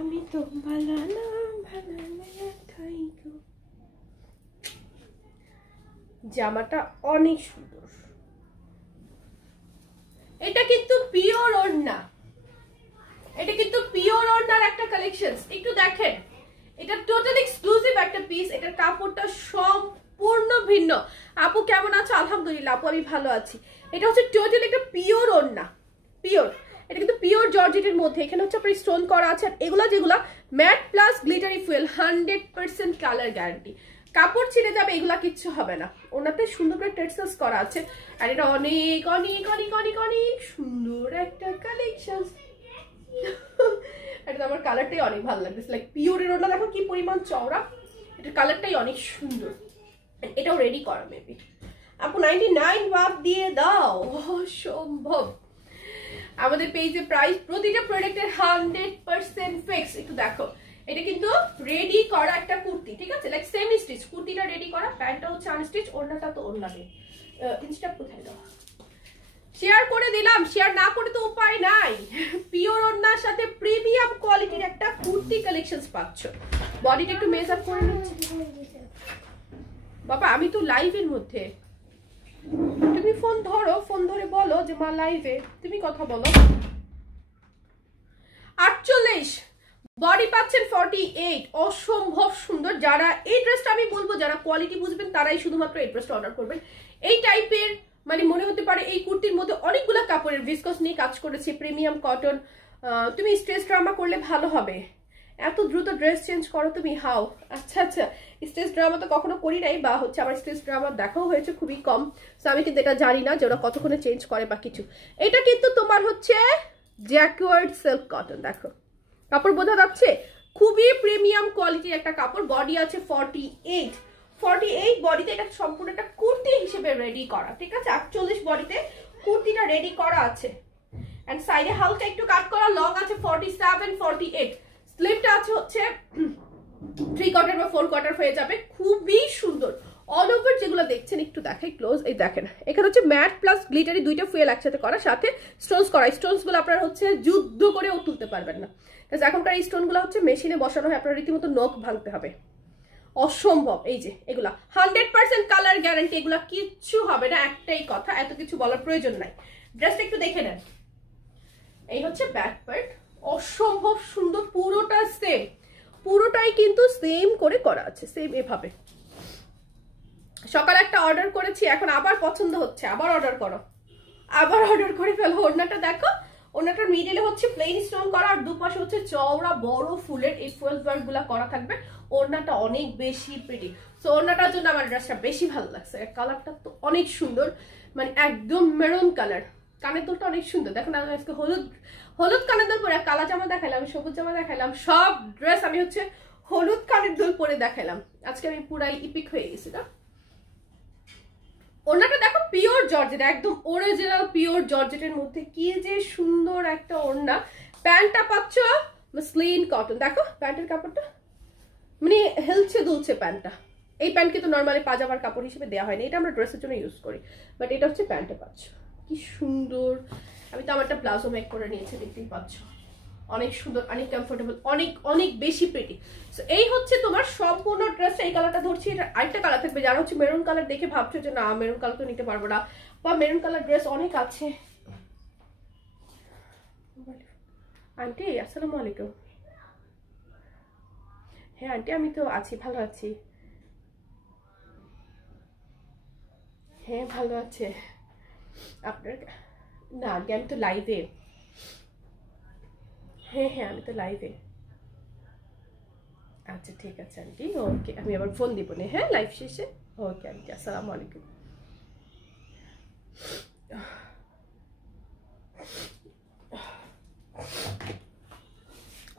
আমি তো বালানা বালানা খাইগো। জামাটা অনেক সুন্দর, এটা কিন্তু পিওর ওড়না, এটা কিন্তু পিওর ওড়নার একটা কালেকশন। একটু দেখেন, এটা টোটাল এক্সক্লুসিভ একটা পিস, এটার কাপড়টা সম্পূর্ণ ভিন্ন। আপু কেমন আছো? আলহামদুলিল্লাহ আপু আমি ভালো আছি। এটা হচ্ছে টোটাল একটা পিওর ওড়না, পিওর, এটা কিন্তু পিওর জর্জেটের মধ্যে। এখানে হচ্ছে আপনার স্টোন করা আছে, আর এগুলা যেগুলা matte plus glittery fuel, 100% colour guarantee. কাপড় ছিঁড়ে যাবে, এগুলা কিচ্ছু হবে না। ওনাতে সুন্দর করে টেক্সচার্স করা আছে, আর এটা অনেক অনেক অনেক অনেক অনেক সুন্দর একটা কালেকশন। এটা আমার কালারটাই অনেক ভালো লাগতেছে, লাইক পিওরের ওটা দেখো কি পরিমাণ চওড়া, এটার কালারটাই অনেক সুন্দর। এটাও রেডি করা মেবি। আপু 99 বাদ দিয়ে দাও, অসম্ভব। আমাদের পেজে প্রাইস প্রতিটা প্রোডাক্টের 100% ফিক্স। একটু দেখো, এটা কিন্তু রেডি করা একটা কুর্তি, ঠিক আছে? লাইক সেমি স্টিচ, কুর্তিটা রেডি করা, প্যান্টটা হচ্ছে আনস্টিচ, ওড়নাটা তো ওড়না নেই। ইনস্টা কোথায় দাও? শেয়ার করে দিলাম, শেয়ার না করে তো উপায় নাই। পিওর ওড়নার সাথে প্রিমিয়াম কোয়ালিটির একটা কুর্তি কালেকশনস পাচ্ছ। বডিটা একটু মেজার করে নিচ্ছি বাবা, আমি তো লাইভের মধ্যে। তুমি ফোন ধরো, ফোন ধরে বলো যে মা লাইভে, তুমি কথা বলো। 48 বডি পাচ্ছেন 48, অসম্ভব সুন্দর। যারা এই ড্রেসটা আমি বলবো, যারা কোয়ালিটি বুঝবেন তারাই শুধুমাত্র এই ড্রেসটা অর্ডার করবেন। এই টাইপের মানে মনে হতে পারে এই কুর্তির মধ্যে অনেকগুলো কাপড়ের ভিসকস নিয়ে কাজ করেছে, প্রিমিয়াম কটন। তুমি স্ট্রেস ড্রামা করলে ভালো হবে। এত দ্রুত ড্রেস চেঞ্জ করো তুমি, হাও? আচ্ছা আচ্ছা, স্ট্রেস ড্রামা তো কখনো করি নাই, বা হচ্ছে আমার স্ট্রেস ড্রামা দেখাও হয়েছে খুবই কম। তো আমি কিন্তু এটা জানি না যে ওরা কতক্ষণে চেঞ্জ করে বা কিছু। এটা কিন্তু তোমার হচ্ছে জ্যাকুয়ার্ড সিল্ক কটন, দেখো কাপড় বোঝা যাচ্ছে, খুবই প্রিমিয়াম কোয়ালিটির একটা কাপড়। বডি আছে 48 বডিতে, এটা সম্পূর্ণ একটা কুর্তি হিসেবে রেডি করা, ঠিক আছে? 48 বডিতে কুর্তিটা রেডি করা আছে। এন্ড সাইডে হালকা একটু কাট করা, লং আছে 47 48, স্লিভটা আছে হচ্ছে 3 কোয়ার্টার বা 4 কোয়ার্টার হয়ে যাবে। খুবই সুন্দর। অল ওভার যেগুলো দেখছেন একটু দেখাই ক্লোজ, এই দেখেন এখানে হচ্ছে ম্যাট প্লাস গ্লিটারি দুইটা ফুয়েল একসাথে করা, সাথে স্টোনস করা। স্টোনস গুলো আপনারা হচ্ছে যুদ্ধ করেও তুলতে পারবেন না, এখনকার এই স্টোন গুলো হচ্ছে মেশিনে বসানো হয়, আপনার রীতিমতো নখ ভাঙতে হবে, অসম্ভব। এই যে এগুলা 100% কালার গ্যারান্টি, এগুলা কিচ্ছু হবে না। একটাই কথা, এত কিছু বলার প্রয়োজন নাই। ড্রেসটা একটু দেখে নেন। এই হচ্ছে ব্যাক পার্ট, অসম্ভব সুন্দর। পুরোটা সেম, পুরোটাই কিন্তু সেম করে করা আছে, সেম এভাবে। সকালে একটা অর্ডার করেছি, এখন আবার পছন্দ হচ্ছে, আবার অর্ডার করো, আবার অর্ডার করে ফেলো। ওড়নাটা দেখো, ওড়নাটার মিডলে হচ্ছে প্লেন স্টোন করা, আর দুপাশে হচ্ছে চওড়া বড় ফুলের এই ফুয়েল ওয়ার্ক গুলা করা থাকবে। ওড়নাটা অনেক বেশি প্রিটি, সো ওড়নাটার জন্য আমার ড্রেসটা বেশি ভালো লাগছে। কালারটা তো অনেক সুন্দর, মানে একদম মেরুন কালার। কানের দুলটা অনেক সুন্দর, দেখুন আজকে হলুদ কানের দুল পরে, কালা জামা দেখাইলাম, সবুজ জামা দেখাইলাম, সব ড্রেস আমি হচ্ছে হলুদ কানের দুল পরে দেখাইলাম। আজকে আমি পুরাই ইপিক হয়ে গেছি না। ওড়নাটা দেখো পিওর জর্জেট, একদম অরিজিনাল পিওর জর্জেটের মধ্যে কি যে সুন্দর একটা ওড়না। প্যান্টটা পাচ্ছ মসলিন কটন, দেখো প্যান্টের কাপড়টা মানে হেলছে দুলছে প্যান্টটা। এই প্যান্ট কিন্তু নর্মালি পাজামার কাপড় হিসেবে দেওয়া হয়নি, এটা আমরা ড্রেসের জন্য ইউজ করি, বাট এটা হচ্ছে প্যান্টে পাচ্ছ। কি সুন্দর। আমি তো আমারটা প্লাজো মেক করে নিয়েছি, দেখতেই পাচ্ছ, অনেক সুন্দর, অনেক কমফোর্টেবল, অনেক অনেক বেশি প্রিটি। সো এই হচ্ছে তোমার সম্পূর্ণ ড্রেসটা। এই কালারটা ধরছি, এটা আরেকটা কালার থাকবে, যারা হচ্ছে মেরুন কালার দেখে ভাবছো যে না মেরুন কালার তো নিতে পারবো না, বা মেরুন কালার ড্রেস অনেক আছে। আন্টি আসসালামু আলাইকুম। হ্যাঁ আন্টি আমি তো আছি, ভালো আছি। হ্যাঁ ভালো আছে। আপনার না আগে আমি তো লাইভে। হ্যাঁ হ্যাঁ আমি তো লাইভে। আচ্ছা ঠিক আছে আন্টি, ওকে আমি আবার ফোন দিব না, হ্যাঁ লাইভ শেষে। ওকে আন্টি আসসালামু আলাইকুম।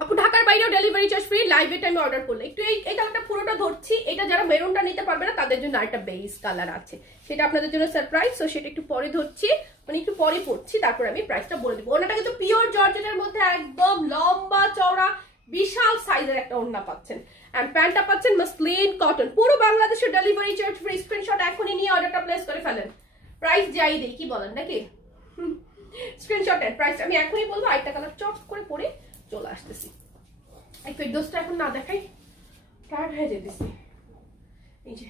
আপু ঢাকার বাইরেও ডেলিভারি চার্জ ফ্রি, লাইভে টাইমে অর্ডার করলে। একটু এই কালারটা পুরোটা ধরছি, এটা যারা মেরুনটা নিতে পারবে না তাদের জন্য আরেকটা বেস কালার আছে, সেটা আপনাদের জন্য সারপ্রাইজ। তো সেটা একটু পরে ধরছি, মানে একটু পরে পড়ছি, তারপর আমি প্রাইসটা বলে দিব। ওনাটা কিন্তু পিওর জর্জেটের মধ্যে একদম লম্বা চওড়া বিশাল সাইজের একটা ওড়না পাচ্ছেন, এন্ড প্যান্টটা পাচ্ছেন মসলিন কটন। পুরো বাংলাদেশের ডেলিভারি চার্জ ফ্রি। স্ক্রিনশট এখনই নিয়ে অর্ডারটা প্লেস করে ফেলেন। প্রাইস যাই দেই, কি বলেন নাকি? স্ক্রিনশটের প্রাইস আমি এখনই বলবো। আরেকটা কালার চট করে পরে চলে আসতেছি। এই ফেরদৌসটা এখন না দেখাই, টায়ার্ড হয়ে যেতেছি। এই যে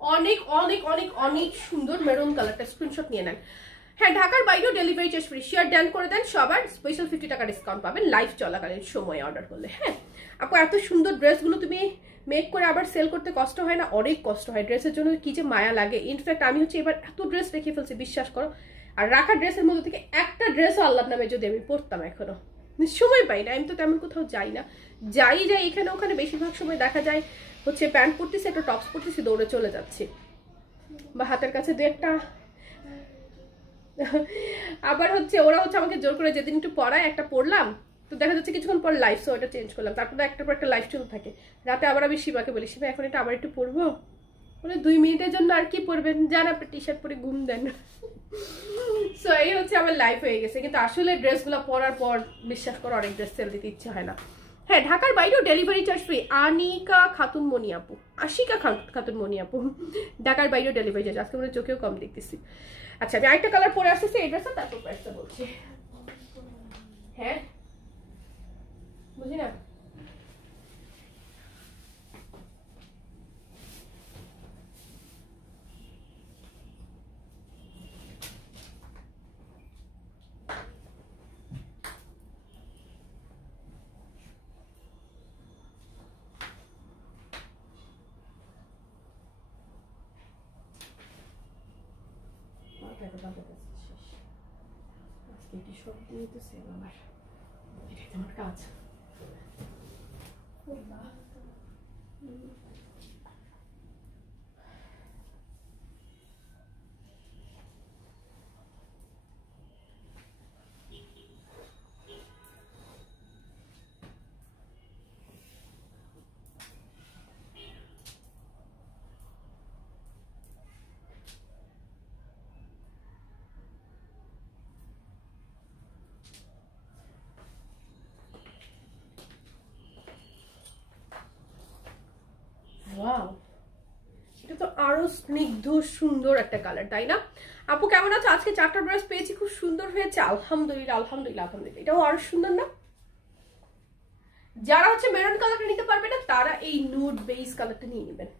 অনেক অনেক অনেক অনেক সুন্দর মেরুন কালারটা, স্ক্রিনশট নিয়ে নেন। হ্যাঁ ঢাকার বাইরেও delivery charge free. Share done করে দেন, সবার স্পেশাল 50 টাকা ডিসকাউন্ট পাবেন লাইভ চলাকালীন সময় অর্ডার করলে। হ্যাঁ আপু এত সুন্দর ড্রেসগুলো তুমি মেক করে আবার সেল করতে কষ্ট হয় না? অনেক কষ্ট হয়, ড্রেসের জন্য কি যে মায়া লাগে। ইনফ্যাক্ট আমি হচ্ছে এবার এত ড্রেস রেখে ফেলছি বিশ্বাস করো, আর রাখা ড্রেসের মধ্যে থেকে একটা ড্রেসও আল্লাহর নামে যদি আমি পরতাম এখনো, সময় পাই না। আমি তো তেমন কোথাও যাই না, যাই এখানে ওখানে বেশিরভাগ সময় দেখা যায় হচ্ছে প্যান্ট পরতেছি, একটা টপস পরতেছি, দৌড়ে চলে যাচ্ছি, বা হাতের কাছে দু একটা। আবার হচ্ছে ওরা হচ্ছে আমাকে জোর করে যেদিন একটু পড়ায় একটা পড়লাম, তো দেখা যাচ্ছে কিছুক্ষণ পর লাইফ, সো এটা চেঞ্জ করলাম, তারপরে একটার পর একটা লাইফ চলতে থাকে। রাতে আবার আমি শিবাকে বলি, শিবা এখন এটা আবার একটু পরবো, বলে 2 মিনিটের জন্য আর কি পরবেন, যান আপনি টি শার্ট পরে ঘুম দেন। সো এই হচ্ছে আমার লাইফ হয়ে গেছে। কিন্তু আসলে ড্রেসগুলো পরার পর বিশ্বাস করো অনেক ড্রেস সেল দিতে ইচ্ছে হয় না। হ্যাঁ ঢাকার বাইরেও delivery charge free. Anika Khatun Moni আপু, আশিকা খাতুন মনি আপু, ঢাকার বাইরেও ডেলিভারি চার্জ। আজকে মনে চোখেও কম দেখতেছি। আচ্ছা আমি আরেকটা কালার পরে আসতেছি এই ড্রেসটা, তারপর প্রাইসটা বলছি। হ্যাঁ বুঝি না। আজকে সব দিয়ে তো সেল আমার, এটাই তোমার কাজ। স্নিগ্ধ সুন্দর একটা কালার, তাই না? আপু কেমন আছো? আজকে 4টা ড্রেস পেয়েছি, খুব সুন্দর হয়েছে, আলহামদুলিল্লাহ আলহামদুলিল্লাহ আলহামদুলিল্লাহ। এটাও আরো সুন্দর না? যারা হচ্ছে মেরুন কালারটা নিতে পারবে না তারা এই নুড বেজ কালারটা নিয়ে নেবেন।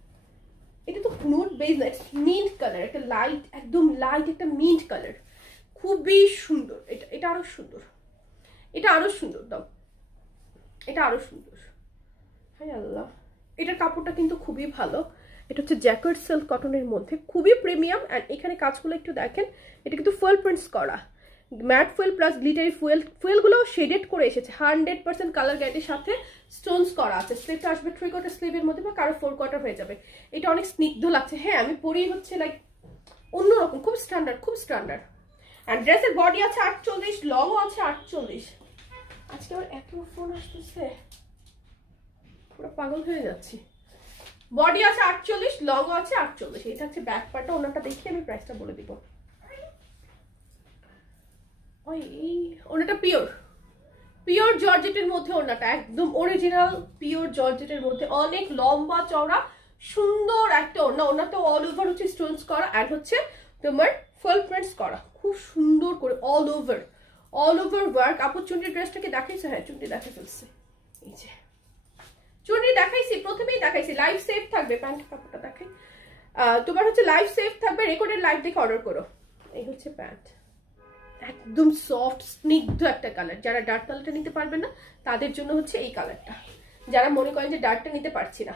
এটা তো নুড বেজ না, মিন্ট কালার, একটা লাইট, একদম লাইট একটা মিন্ট কালার, খুবই সুন্দর। এটা আরো সুন্দর, এটা আরো সুন্দর, দাও এটা আরো সুন্দর। হায় আল্লাহ, এটার কাপড়টা কিন্তু খুবই ভালো। এটা হচ্ছে জ্যাকেট সিল্ক কটনের মধ্যে, খুবই প্রিমিয়াম। অ্যান্ড এখানে কাজগুলো একটু দেখেন, এটা কিন্তু ফুয়েল প্রিন্টস করা, ম্যাট ফুয়েল প্লাস গ্লিটারি ফুয়েলগুলো শেডেড করে এসেছে, 100% কালার গ্যারান্টির সাথে স্টোনস করা আছে। স্লিভটা আসবে 3/4 স্লিভের মধ্যে বা কারো 4/4 হয়ে যাবে। এটা অনেক স্নিগ্ধ লাগছে। হ্যাঁ, আমি পরি হচ্ছে লাইক অন্যরকম, খুব স্ট্যান্ডার্ড, খুব স্ট্যান্ডার্ড। অ্যান্ড ড্রেসের বডি আছে 48, লংও আছে 48। আজকে আমার এত ফোন আসতেছে, পুরো পাগল হয়ে যাচ্ছি। বডি আছে 48, লংও আছে 48। এটা হচ্ছে ব্যাক পার্টটা। ওনাটা দেখিয়ে আমি প্রাইসটা বলে দিব। ওই ওনাটা পিওর জর্জেটের মধ্যে, ওনাটা একদম অরিজিনাল পিওর জর্জেটের মধ্যে, অনেক লম্বা চওড়া সুন্দর একটা ওনা। ওনাটা অল ওভার হচ্ছে স্টোনস করা, অ্যান্ড হচ্ছে তোমার ফুল প্রিন্টস করা, খুব সুন্দর করে অল ওভার ওয়ার্ক। আপু চুন্ডি ড্রেসটাকে দেখাইছে? হ্যাঁ, চুন্ডি দেখা ফেলছে। এই যে চুন্ডি দেখাইছি, প্রথমেই দেখাইছি। লাইভ সেভ থাকবে, প্যান্ট কাপড়টা দেখাই। তোমার হচ্ছে লাইভ সেভ থাকবে, রেকর্ডেড লাইভ দেখে অর্ডার করো। এই হচ্ছে প্যান্ট, একদম সফট স্নিগ্ধ একটা কালার। যারা ডার্ক কালারটা নিতে পারবে না তাদের জন্য হচ্ছে এই কালারটা। যারা মনে করেন যে ডার্কটা নিতে পারছি না,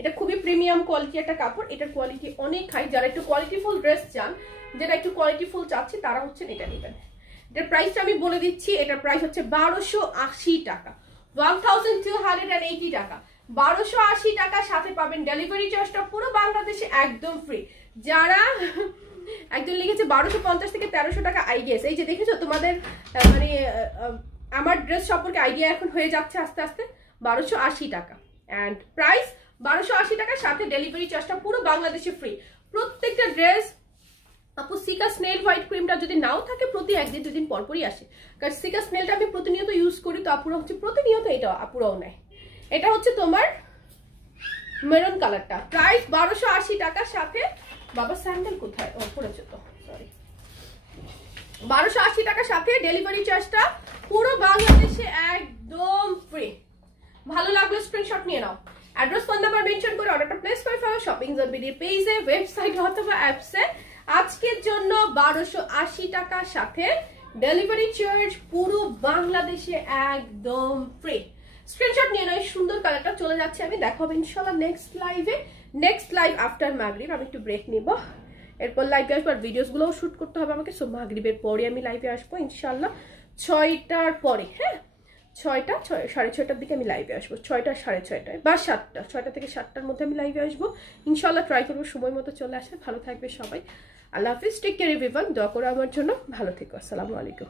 এটা খুবই প্রিমিয়াম কোয়ালিটি একটা কাপড়, এটার কোয়ালিটি অনেক হাই। যারা একটু কোয়ালিটিফুল ড্রেস চান, যারা একটু কোয়ালিটিফুল চাচ্ছে, তারা হচ্ছে এটা নেবেন। এটার প্রাইসটা আমি বলে দিচ্ছি, এটার প্রাইস হচ্ছে 1280 টাকা, 1280 টাকা, 1280 টাকা। সাথে পাবেন ডেলিভারি চার্জটা পুরো বাংলাদেশে একদম ফ্রি। যারা একজন লিখেছে 1250 থেকে 1300 টাকা, আই গেস। এই যে দেখেছো, তোমাদের মানে আমার ড্রেস সম্পর্কে আইডিয়া এখন হয়ে যাচ্ছে আস্তে আস্তে। 1280 টাকা অ্যান্ড প্রাইস 1280 টাকা, সাথে ডেলিভারি চার্জটা পুরো বাংলাদেশে ফ্রি। প্রত্যেকটা ড্রেস আপু সিকা স্নেল হোয়াইট ক্রিমটা যদি নাও থাকে, প্রতি 1-2 দিন পরপরই আসে, কারণ সিকা স্নেলটা আমি প্রতিনিয়ত ইউজ করি, তো আপুরা হচ্ছে প্রতিনিয়ত এটা আপুরাও নেয়। এটা হচ্ছে তোমার মেরুন কালারটা, প্রাইস 1280 টাকার সাথে। বাবা স্যান্ডেল কোথায়? ও পড়েছে তো, সরি। 1280 টাকার সাথে ডেলিভারি চার্জটা পুরো বাংলাদেশে একদম ফ্রি। ভালো লাগলে স্ক্রিনশট নিয়ে নাও, অ্যাড্রেস ফোন নাম্বার মেনশন করে অর্ডারটা প্লেস করে ফেলো শপিং জোনবিডি পেজে, ওয়েবসাইট অথবা অ্যাপসে। আজকের জন্য 1280 টাকার সাথে ডেলিভারি চার্জ পুরো বাংলাদেশে একদম ফ্রি। স্ক্রিনশট নিয়ে নাও। সুন্দর কালারটা চলে যাচ্ছে, আমি দেখাবো ইনশাআল্লাহ নেক্সট লাইভে। নেক্সট লাইভ আফটার মাগরিব। আমি একটু ব্রেক নিব, এরপর লাইভে আসবো। আর ভিডিওসগুলোও শুট করতে হবে আমাকে, সো মাগরিবের পরে আমি লাইভে আসবো ইনশাআল্লাহ 6টার পরে। হ্যাঁ, 6টা 6:30টার দিকে আমি লাইভে আসবো, 6টা 6:30টায় বা 7টা, 6টা থেকে 7টার মধ্যে আমি লাইভে আসবো ইনশাআল্লাহ। ট্রাই করবো সময় মতো চলে আসে। ভালো থাকবে সবাই, আল্লাহ হাফিজ, টেক কেয়ার এভরিওয়ান। দোয়া করো আমার জন্য, ভালো থেকো, আসসালামু আলাইকুম।